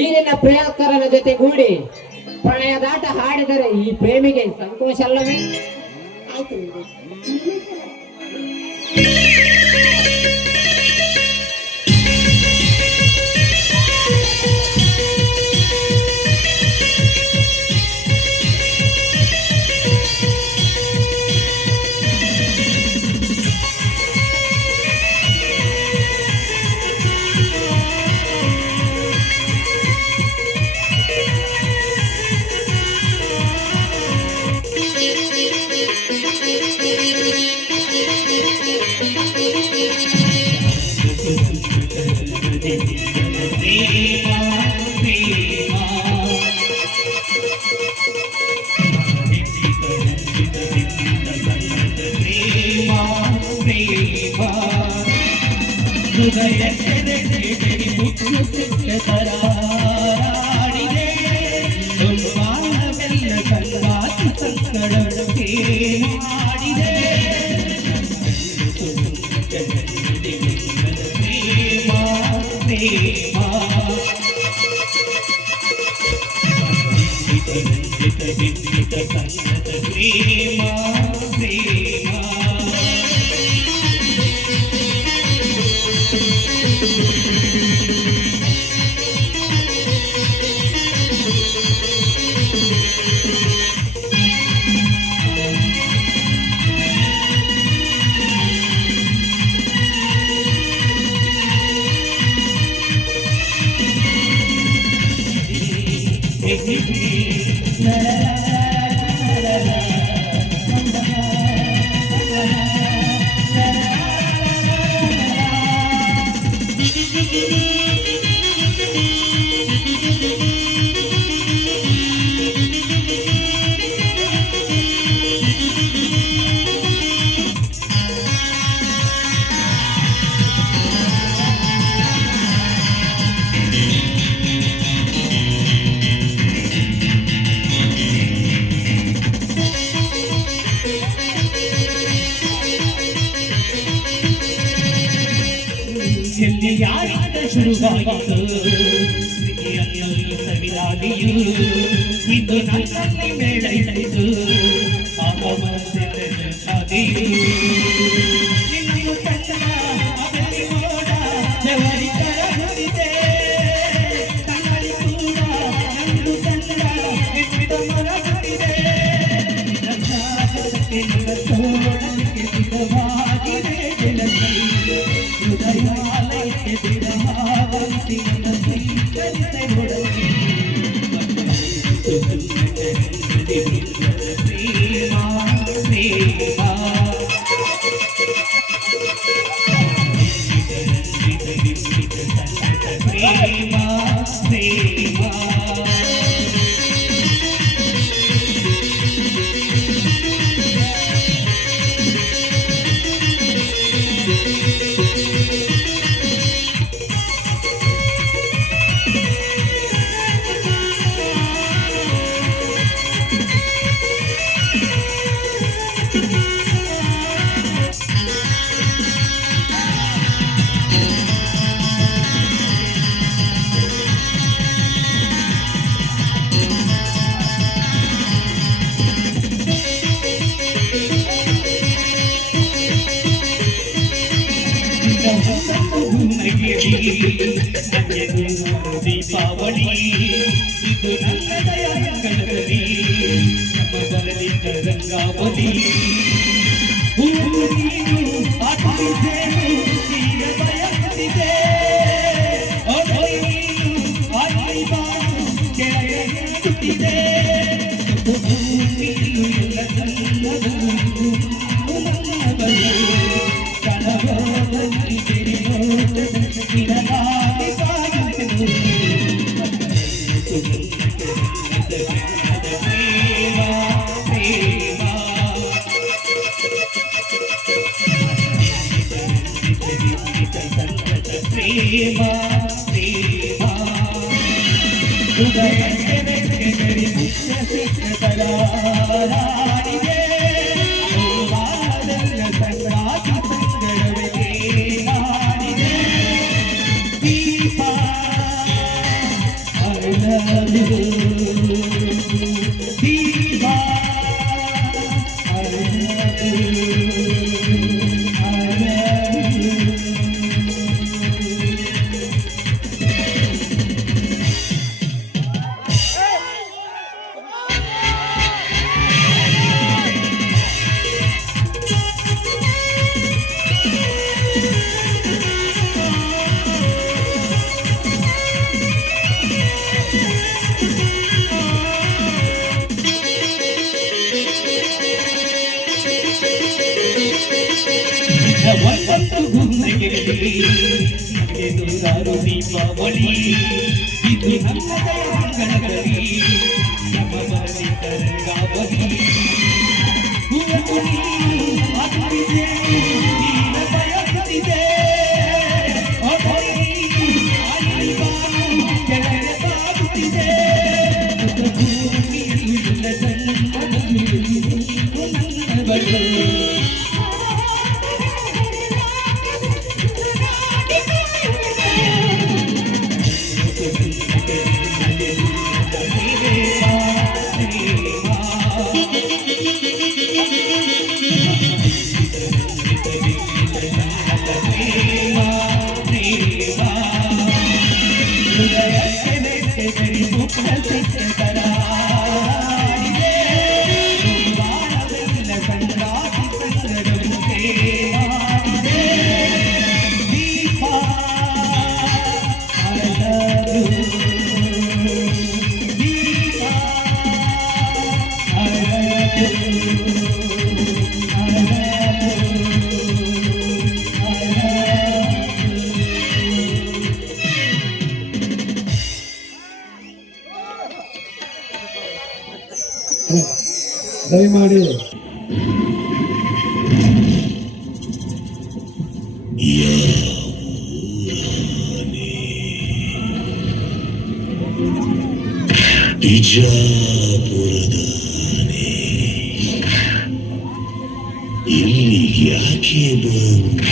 ಈ ನಿನ್ನ ಪ್ರಿಯಕರನ ಜೊತೆಗೂಡಿ ಪ್ರಣಯದಾಟ ಹಾಡಿದರೆ ಈ ಪ್ರೇಮಿಗೆ ಸಂತೋಷ ಅಲ್ಲವೇ? ಆಯ್ತು, ಶುರುವಾಯಿತು ಪ್ರೀತಿಯನ್ನು ಸವಿದಾಗಿಯೂ ಇದು ನನ್ನಲ್ಲಿ ಮೇಳೈತು ಆಗ ಮನಸ್ಸಿನ ಹಾಗೆಯೂ ನಿನ್ನನ್ನು ಕಂಡ ಅಗಲಿ ಮೋಡ ಬೆವರಿ ಕರಗುತ್ತಿದೆ ಕಣ್ಣಲ್ಲಿ ಕೂಡ ನಂದು ಕಂಡ ನಿಮ್ಮಿದ ಮರಗುತ್ತಿದೆ ನನ್ನ ತೋಳಕ್ಕೆ ಸಿದ್ಧವಾಗಿದೆ ಗೆಳತಿ ಹೃದಯಾಲಯಕ್ಕೆ ಬಿಡಮಾವಂತಿ ನನ್ನ ಸ್ವೀಕರಿಸೆ ಹೊರಗೆ ದೀಪಾವಳಿ ಇದು ನನ್ನ ದಯಾಂಗಣದಲ್ಲಿ ನಮ್ಮ ಬರಲಿದ್ದ ರಂಗಾವಳಿ ನೀನು ಆಟವಿದ್ದೇನು ಈಗ ಬಯಸಿದೆ ನೀನು ಆಗಿ ಬಾನು ಕೆಳಗೆ ಎಲ್ಲ ನನ್ನದು ಪ್ರೇಮ ಪ್ರೇಮ ಹೃದಯಕ್ಕೆ ಬೆಳಗರಿ ಮುಖ್ಯ ಸಿಕ್ಕರಾಡಿದೆ ಸಂಗಾತಿ ಸಂಗಡವೇ ಮಾಡಿದೆ ದೀಪ I love you Deepa I love you ಒಂದೊಂದು ಗುಂಡಿಗೆಯಲ್ಲಿ ನಮಗೆ ನೂರಾರು ದೀಪಾವಳಿ ಇದು ನಮ್ಮ ದಯಾಂಗಣದಲ್ಲಿ ನಮ್ಮ ಬರಲಿದ್ದ ರಂಗಾವಳಿ ಹೂವನ್ನು ನೀನು ಹಾಕಿದೆ ನೀನ ಬಯಸಿದೆ ನೀನು ಬಾನು ಕೆಳಗೆ ಸಾಗುತ್ತಿದೆ ಭೂಮಿಯಲ್ಲಿ ನನ್ನಗಳು ದಯಮಾಡಿ ಬಿಜಾಪುರದಾನೆ ಇಲ್ಲಿ ಯಾಕೆ ಬಂತು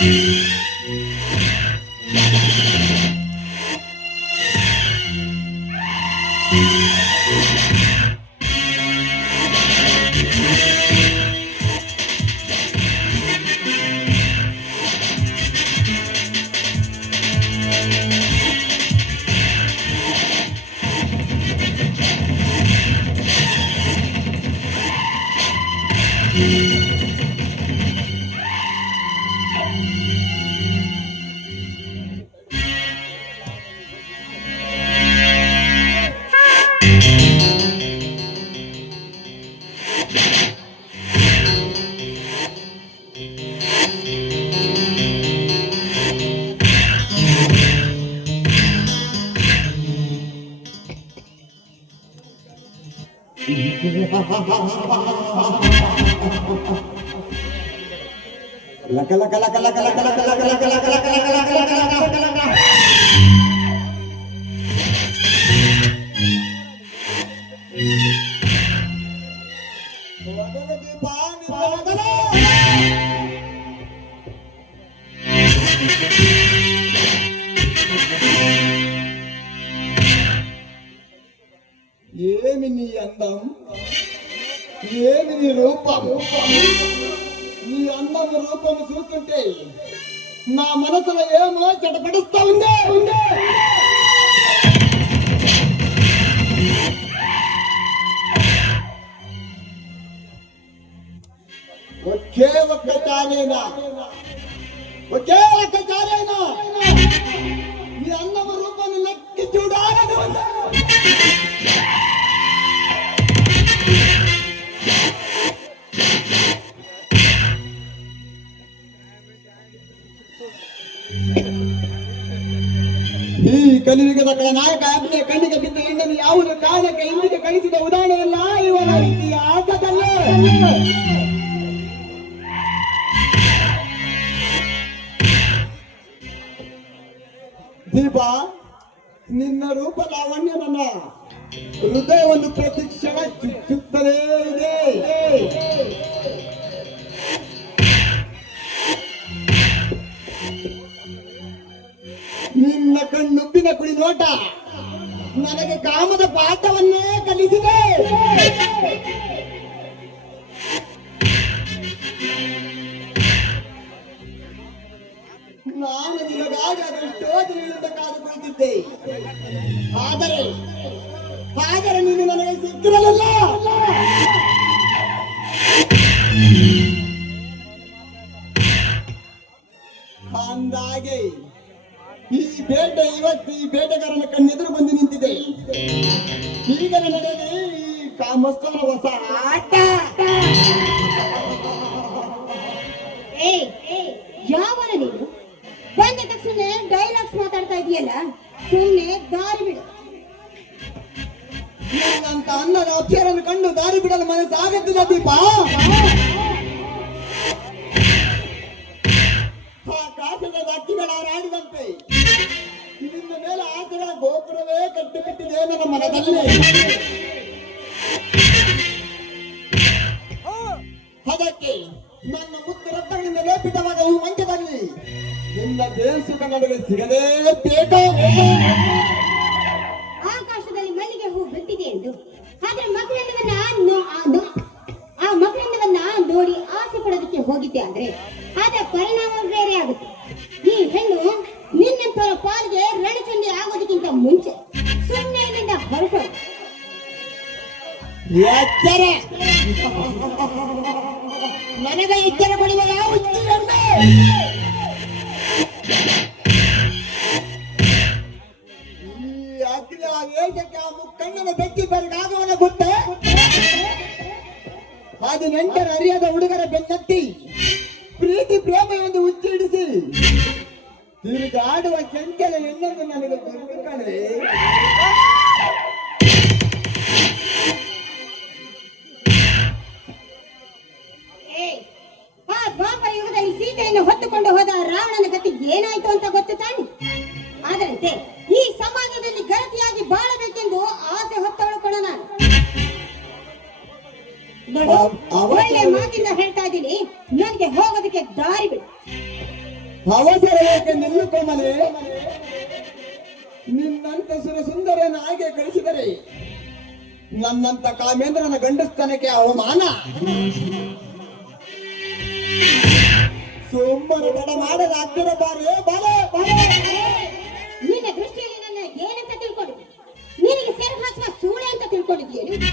ಲಕ ಲಕ ಲಕ ಲಕ ಲಕ ಲಕ ಲಕ ಲಕ ಲಕ ಲಕ ಲಕ ಲಕ ಲಕ ಲಕ ಲಕ. ಮೊದಲ ದೀಪ ನಿನ್ನ ಮೊದಲ. ఏమి నీ అందం, ఏమి నీ రూపం. నీ అందం రూపం చూస్తుంటే నా మనసులో ఏమో చెడపడుస్తా ఉందే. ఒకే ఒక్క చారేనా, ఒకే ఒక్క చారేనా నీ అందం రూపాన్ని లెక్కి చూడాలని ఉందా. ಈ ಕಲಿಯುಗದ ನಾಯಕ ಅಗ್ನಿಯ ಕಣ್ಣಿಗೆ ಬಿದ್ದ ಹೆಣ್ಣನ್ನು ಯಾವುದೇ ಕಾರಣಕ್ಕೆ ಇಂದಿಗೆ ಕಳಿಸಿದ ಉದಾಹರಣೆ ಇಲ್ಲ ಇವನ ಇತಿಹಾಸದಲ್ಲೇ. ದೀಪ, ನಿನ್ನ ರೂಪ ಲಾವಣ್ಯ ನನ್ನ ಹೃದಯವನ್ನು ಪ್ರತಿ ಕ್ಷಣ ಚುಚ್ಚುತ್ತಲೇ ಇದೆ. ನಿನ್ನ ಕಣ್ಣುಬ್ಬಿನ ಕುಳಿ ನೋಟ ನನಗೆ ಕಾಮದ ಪಾಠವನ್ನೇ ಕಲಿಸಿದೆ. ನಾನು ನಿನಗಾಗಿ ಅದೆಷ್ಟೋ ದಿನಗಳಿಂದ ಕಾದು ಕುಳಿತಿದ್ದೆ. ಆದರೆ ನೀನು ನನಗೆ ಸಿಕ್ಕಿರಲಿಲ್ಲ. ಅಂದಾಗೆ ಈ ಬೇಟೆ ಇವತ್ತು ಈ ಬೇಟೆಗಾರನ ಕಣ್ಣೆದುರು ಬಂದು ನಿಂತಿದೆ. ಈಗ ನನಗೆ ಈ ಕಾಮಸ್ಥನ ಹೊಸ ಆಟ. ಯಾವನ ನೀನು? ಬಂದ ತಕ್ಷಣ ಡೈಲಾಗ್ಸ್ ಮಾತಾಡ್ತಾ ಇದೆಯಲ್ಲ, ಸುಮ್ಮನೆ ದಾರಿ ಬಿಡು. ಅಂತ ಅನ್ನದ ಅಕ್ಷರನ್ನು ಕಂಡು ದಾರಿ ಬಿಡಲು ಮನಸ್ಸಾಗುತ್ತಿಲ್ಲ ದೀಪ. ಆಕಾಶದ ಹಕ್ಕಿಗಳ ಹಾರಾಡಿದಂತೆ ನಿನ್ನ ಮೇಲೆ ಆಸೆಗಳ ಗೋಪುರವೇ ಕಟ್ಟಿಬಿಟ್ಟಿದೆ ನನ್ನ ಮನದಲ್ಲಿ. ಅದಕ್ಕೆ ನನ್ನ ಮುತ್ತು ರತ್ನಗಳಿಂದ ಲೇಪಿತವಾದ ಈ ಮಂಚದಲ್ಲಿ ನಿನ್ನ ದೇಶದ ನನಗೆ ಸಿಗಲೇಬೇಕು. ಆಕಾಶದಲ್ಲಿ ಮಲ್ಲಿಗೆ ಹೂ ಬಿಟ್ಟಿದೆ ಎಂದು ಆದ್ರೆ ಮಕ್ಕಳನ್ನ ನೋಡಿ ಆಸೆ ಪಡೋದಕ್ಕೆ ಹೋಗಿದ್ದೆ ಅಂದ್ರೆ ಅದರ ಪರಿಣಾಮ ಬೇರೆ ಆಗುತ್ತೆ. ಈ ಹೆಣ್ಣು ನಿನ್ನಂತರ ಪಾಲಿಗೆ ರಣಚಂಡಿ ಆಗೋದಕ್ಕಿಂತ ಮುಂಚೆ ಸುಮ್ಮನೆ ಇಲ್ಲಿಂದ ಹೊರಟು. ಎಚ್ಚರ, ನನಗೆ ಎಚ್ಚರ ಕೊಡುವ ಯಾವ ಈ ಅಗ್ನಿ ಆ ವೇಷಕ್ಕೆ ಆ ಮುಕ್ಕಣ್ಣನ ಬೆಚ್ಚಿ ಬರಗಾಗವನ ಗೊತ್ತೇ. 18 ಅರಿಯದ ಹುಡುಗರ ಬೆನ್ನತ್ತಿ ಪ್ರೀತಿ ಪ್ರೇಮ ಎಂದು ಹುಚ್ಚಿಡಿಸಿ ತಿರುಗಾಡುವ ಚಂಚಲ ಹೆಣ್ಣನ್ನು ನನಗೆ ಗೊತ್ತು ಕಣೆ. ಆ ದ್ವಾಪರ ಯುಗದಲ್ಲಿ ಸೀತೆಯನ್ನು ಹೊತ್ತುಕೊಂಡು ಹೋದ ರಾವಣನ ಗತಿ ಏನಾಯ್ತು ಅಂತ ಗೊತ್ತು ತಾನೆ. ಅದರಂತೆ ಈ ಸಮಾಜದಲ್ಲಿ ಗರತಿಯಾಗಿ ಬಾಳಬೇಕೆಂದು ಆಸೆ ಹೊತ್ತವಳು ನಾನು. ಒಳ್ಳೆ ಮಾತಿಂದ ಹೇಳ್ತಾ ಇದ್ದೀನಿ, ನನಗೆ ಹೋಗೋದಕ್ಕೆ ದಾರಿ ಬಿಡು. ಅವಸರವೇಕೆ ನಿಲ್ಲು ಕೋಮಲೆ. ನಿನ್ನಂತ ಸುರಸುಂದರನ ಹಾಗೆ ಕಳಿಸಿದರೆ ನನ್ನಂತ ಕಾಮೇಂದ್ರನ ಗಂಡಸ್ತನಕ್ಕೆ ಅವಮಾನ. ಸುಮ್ಮನೆ ತಡ ಮಾಡದ ಹತ್ತಿರ ಬಾರೆ ಬಾಲೆ ಬಾಲೆ. ನಿನ್ನ ದೃಷ್ಟಿಯಲ್ಲಿ ನನ್ನ ಏನಂತ ತಿಳ್ಕೊಂಡಿದ್ದೆ? ನಿನಗೆ ಸೆರಹಾಸುವ ಸೂಳೆ ಅಂತ ತಿಳ್ಕೊಂಡಿದ್ದೀಯೇನು?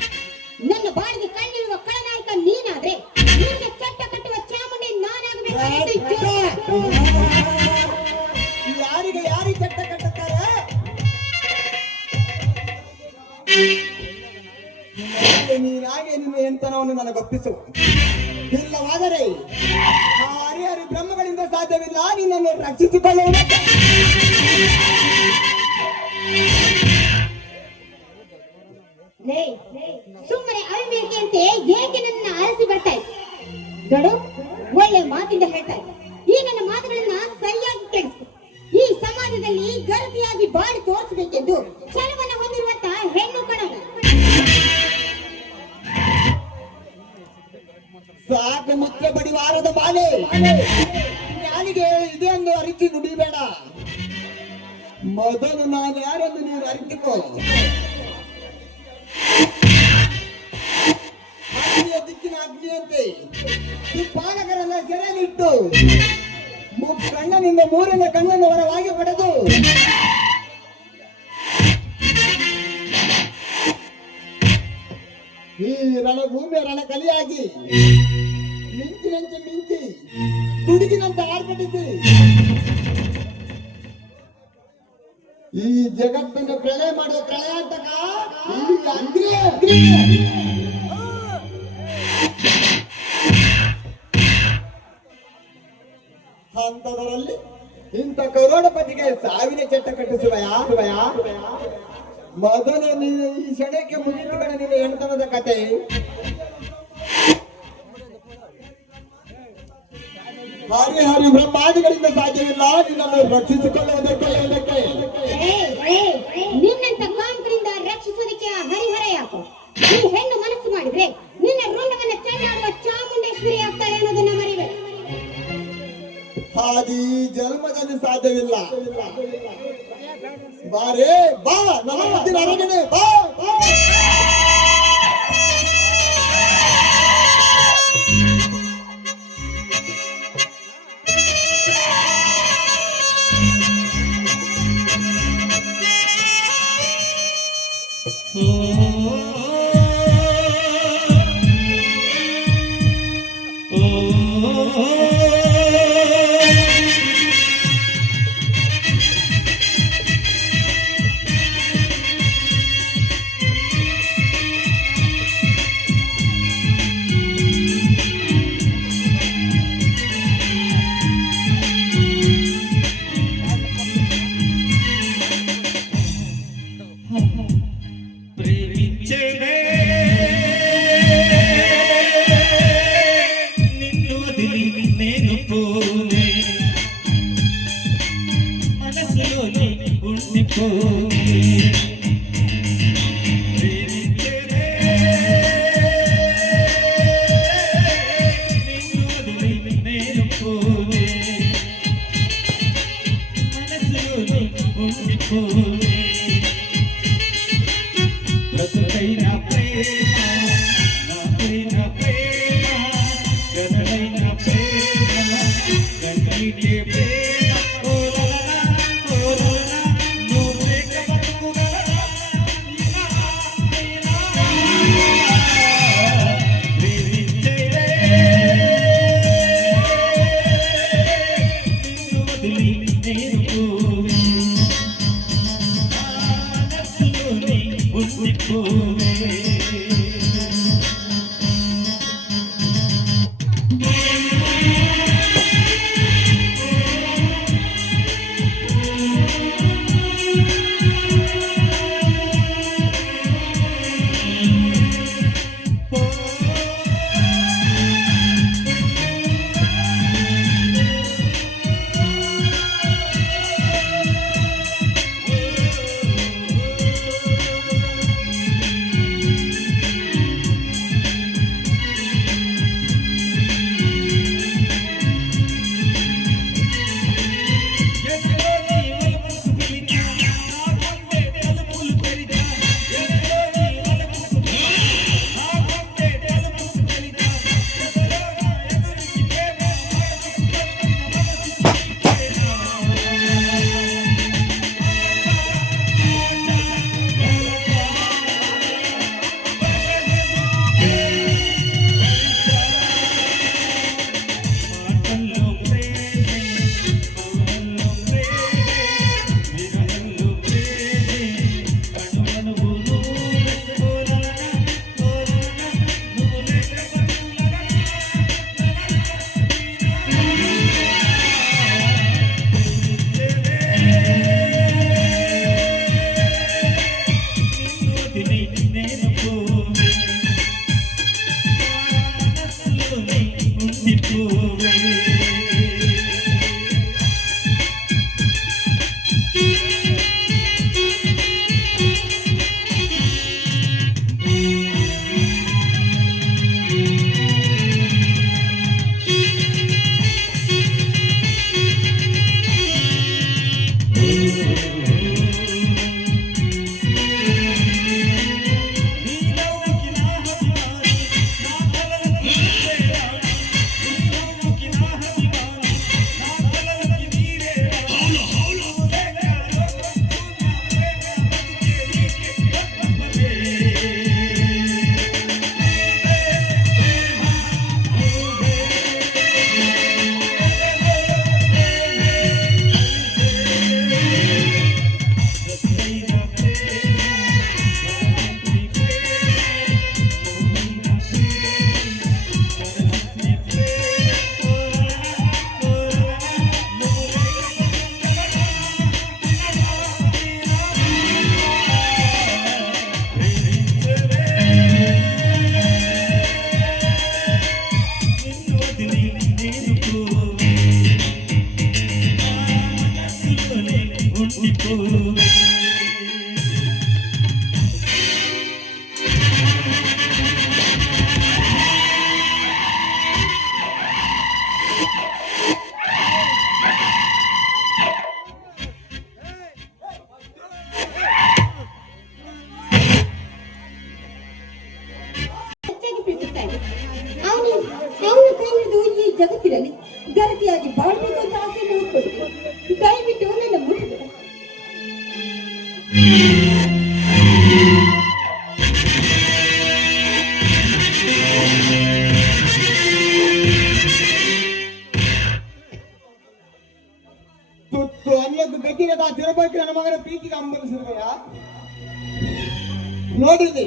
ನನ್ನ ಬಾಳಿಗೆ ಕಣ್ಣಿರುವ ಕಳನಾಯಕ ನೀನಾದ್ರೆ ನಿನಗೆ ಚಟ್ಟ ಕಟ್ಟುವ ಚಾಮುಂಡಿ ನಾನಾಗಬೇಕು. ಯಾರಿಗೆ ಚಟ್ಟ ಕಟ್ಟುತ್ತಾರೆ? ನೀನಾಗೆ ನಿನ್ನ ಹೆಣ್ತನವನ್ನು ನನಗೆ ಒಪ್ಪಿಸು. ಇಲ್ಲವಾದರೆ ಆ ಹರಿಹರಿ ಬ್ರಹ್ಮಗಳಿಂದ ಸಾಧ್ಯವಿಲ್ಲ ನಿನ್ನನ್ನು ರಕ್ಷಿಸಿಕೊಳ್ಳುವುದಕ್ಕೆ. ಸುಮ್ಮನೆ ಅವಿವೇಕಿಯಂತೆ ಏಕೆ ನನ್ನ ಆರಿಸಿ ಬರ್ತಾ ಇದ್ದೆ? ದೊಡ್ಡ ಒಳ್ಳೆ ಮಾತಿಂದ ಹೇಳ್ತಾ ಇದ್ದೆ. ಈ ನನ್ನ ಮಾತುಗಳನ್ನ ಸರಿಯಾಗಿ ಕೇಳಿಸ್ಕೊ. ಈ ಸಮಾಜದಲ್ಲಿ ಗರ್ಭಿಯಾಗಿ ಬಾಳಿ ತೋರಿಸಬೇಕೆಂದು ಛಲವನ್ನ ಹೊಂದಿರುವಂತ ಹೆಣ್ಣು ಕಣವ. ಸಾಕು ಮುಚ್ಚ ಬಡಿವಾರದ ಬಾಲೆ. ನಾಲಿಗೆ ಇದೆ ಎಂದು ಅರಿತು ನುಡಿಬೇಡ. ಮೊದಲು ನಾನು ಯಾರೆಂದು ನೀನು ಅರಿತುಕೋ. ಅಗ್ನಿಯ ದಿಕ್ಕಿನ ಅಗ್ನಿಯಂತೆ ಈ ಪಾಲಕರನ್ನ ಸೆರೆಯಲ್ಲಿಟ್ಟು ಕಣ್ಣನಿಂದ ಮೂರನೇ ಕಣ್ಣನ್ನು ಹೊರವಾಗಿ ಪಡೆದು ಈ ರಣಭೂಮಿಯ ರಣಕಲಿಯಾಗಿ ಮಿಂಚಿನಂತೆ ಮಿಂಚಿ ತುಡುಗಿನಂತೆ ಆರ್ಭಟಿಸಿ ಈ ಜಗತ್ತನ್ನು ಪ್ರಳಯ ಮಾಡುವ ಪ್ರಳಯಾಂತಕ ಈ ಅಗ್ನಿ. ಅಂತದರಲ್ಲಿ ಇಂಥ ಕರೋಡಪತಿಗೆ ಸಾವಿನ ಚಟ್ಟ ಕಟ್ಟಿಸುವಯಾ? ಮೊದಲು ನೀನು ಈ ಕ್ಷಣಕ್ಕೆ ಮುಗಿದುಕೊಂಡ ನಿನ್ನ ಹೆಣ್ತನದ ಕತೆ. ಹರಿ ಬ್ರಹ್ಮಾದಿಗಳಿಂದ ಸಾಧ್ಯವಿಲ್ಲ ನಿನ್ನನ್ನು ರಕ್ಷಿಸಿಕೊಳ್ಳುವುದಕ್ಕೆ. ನಿನ್ನಂತ ಕಾಂಕರಿಂದ ರಕ್ಷಿಸೋದಕ್ಕೆ ಹರಿಹರ ಯಾಕೋ? ಈ ಹೆಣ್ಣು ಮನಸ್ಸು ಮಾಡಿದ್ರೆ ನಿನ್ನ ರುಂಡವನ್ನ ಚೆನ್ನಾಡುವ ಚಾಮುಂಡೇಶ್ವರಿ ಆಗ್ತಾಳೆ ಅನ್ನೋದನ್ನ ಮರಿಬೇಡ. ಹಾದಿ ಜನ್ಮದಲ್ಲಿ ಸಾಧ್ಯವಿಲ್ಲ. ಬಾರೇ ಬಾ ನನ್ನ ಮುದ್ದಿನ ಅರಗನೆ ಬಾ. ప్రేమించేనే నిన్ను వదిలి నేను పోనే మనసులోని ఉండిపోనే ప్రేమించేనే నిన్ను వదిలి నేను పోనే మనసులోని ఉండిపోనే బ్రతుకైన ప్రేమ నాకైన ప్రేమ గతమైన ప్రేమ కన్నీటి ప్రేమ ఓలలా నువ్వే ಹುಟ್ಟಿಕೋವೆ ಹೆಚ್ಚಾಗಿ ಪ್ರೀತಿಸ್ತಾ ಇದ್ದೆ. ಅವನು ಕೈ ಹಿಡಿದು ಈ ಜಗತ್ತಿನಲ್ಲಿ ಗರತಿಯಾಗಿ ಬಾಳ್ಬೇಕು ಅಂತ ಆಸೆ ನೋಡ್ಕೊಳ್ತೀನಿ. ದಯವಿಟ್ಟು ನನ್ನ ಮುಟ್ಟಬೇಡ. ತುತ್ತು ಅನ್ನೋದು ಗತಿರದ ತಿರುಪತಿ ನನ್ನ ಮಗನ ಪ್ರೀತಿಗೆ ಹಂಬಲಿಸಿರುವೆಯ ನೋಡಿದೆ.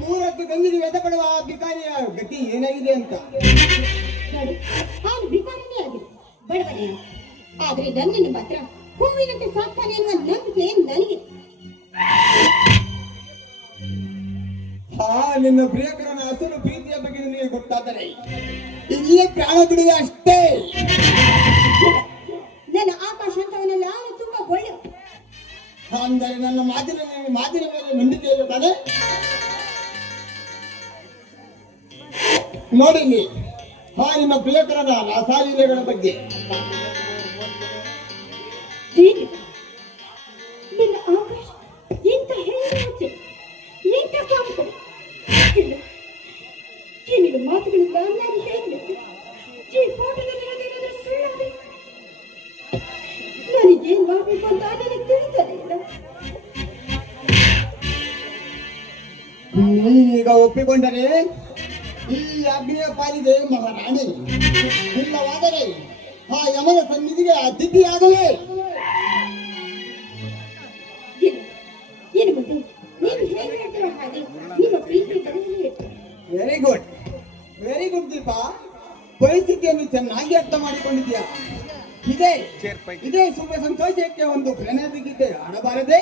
ಮೂರತ್ತು ಗಂಜಿಗೆ ವ್ಯಥಪಡುವ ಆ ಭಿಕಾರಿಯ ಗತಿ ಏನಾಗಿದೆ ಅಂತ. ನೋಡು, ಅವನು ಭಿಕಾರಿನೇ ಆಗಿದೆ, ಬಡವನೇ. ಆದ್ರೆ ನನ್ನನ್ನು ಮಾತ್ರ ಹೂವಿನಂತೆ ಸಾಕ್ತಾನೆ ಅನ್ನುವ ನಂಬಿಕೆ ನನಗೆ. ನಿನ್ನ ಪ್ರಿಯಕರನ ಅಸಲು ಪ್ರೀತಿಯ ಬಗ್ಗೆ ನಿನಗೆ ಗೊತ್ತಾದರೆ ಇಲ್ಲೇ ಪ್ರಾಣ ಬಿಡುವೆ ಅಷ್ಟೇ. ನನ್ನ ಆಕಾಶ ಅಂತವನಲ್ಲ, ಅವನು ತುಂಬಾ ಒಳ್ಳೆ. ಅಂದರೆ ನನ್ನ ಮಾತಿನ ಮೇಲೆ ನಂಬಿಕೆ ಇಲ್ಲ ತಾನೆ? ನೋಡಿ ನಿಮ್ಮ ಪ್ರಿಯಕರನ ರಾಸಾಯನಿಕಗಳ ಬಗ್ಗೆ ಏನು? ನನ್ನ ಆಕಾಶ ಎಂತ ಹೆಣ್ಣು, ಎಂತ ಕಾಮಕರು. ಏನಿದು ಮಾತುಗಳಿಂದ ನಾನು ಹೇಳಬೇಕು? ಈ ಫೋಟೋದಲ್ಲಿರೋದೇನಾದ್ರೂ ಸುಳ್ಳಾದ್ರೆ ನನಗೇನು ಮಾಡಬೇಕು ಅಂತ ನನಗೆ ತಿಳಿತಾನೆ ಇಲ್ಲ. ನೀನೀಗ ಒಪ್ಪಿಕೊಂಡರೆ ಈ ಅಗ್ನಿಯ ಪಾಲಿಗೆ ಮಹಾರಾಣಿ, ಇಲ್ಲವಾದರೆ ಆ ಯಮನ ಸನ್ನಿಧಿಗೆ ಅತಿಥಿಯಾಗಲೇ. ಏನು ಮತ್ತೆ ನೀನು ಹೇಗೆ ಹೇಳ್ತೀರ ಹಾಗೆ ನಿಮ್ಮ ಪ್ರೀತಿ ವೆರಿ ಗುಡ್ ದೀಪ. ಪರಿಸ್ಥಿತಿಯನ್ನು ಚೆನ್ನಾಗಿ ಅರ್ಥ ಮಾಡಿಕೊಂಡಿದ್ಯಾ. ಇದೇ ಶುಭ ಸಂತೋಷಕ್ಕೆ ಒಂದು ಪ್ರಣಯದಿಗಿದೆ, ಆಡಬಾರದೆ.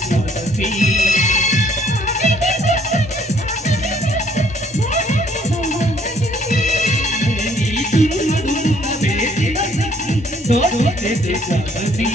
ಸಾರಥಿ ನೀತು ನಡುವ ಬೇಕಿನ ತೋರಿದೆ ಸಾರಥಿ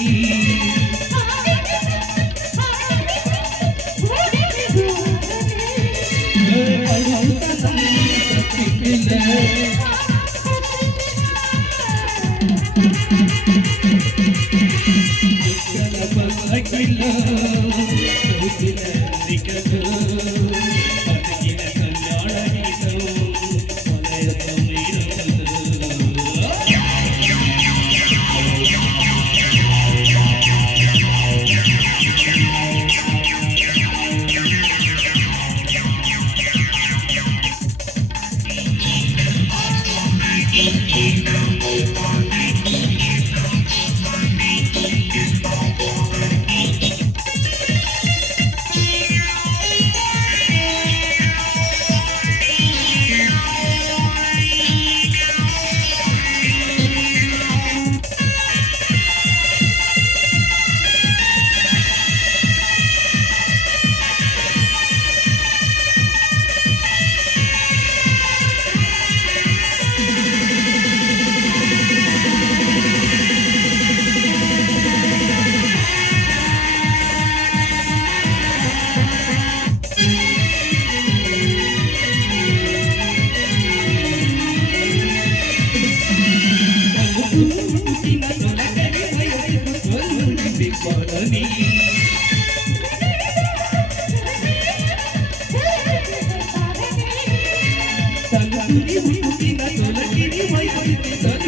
ತೊಲಗಿರಿ ತೊಲಗಿರಿ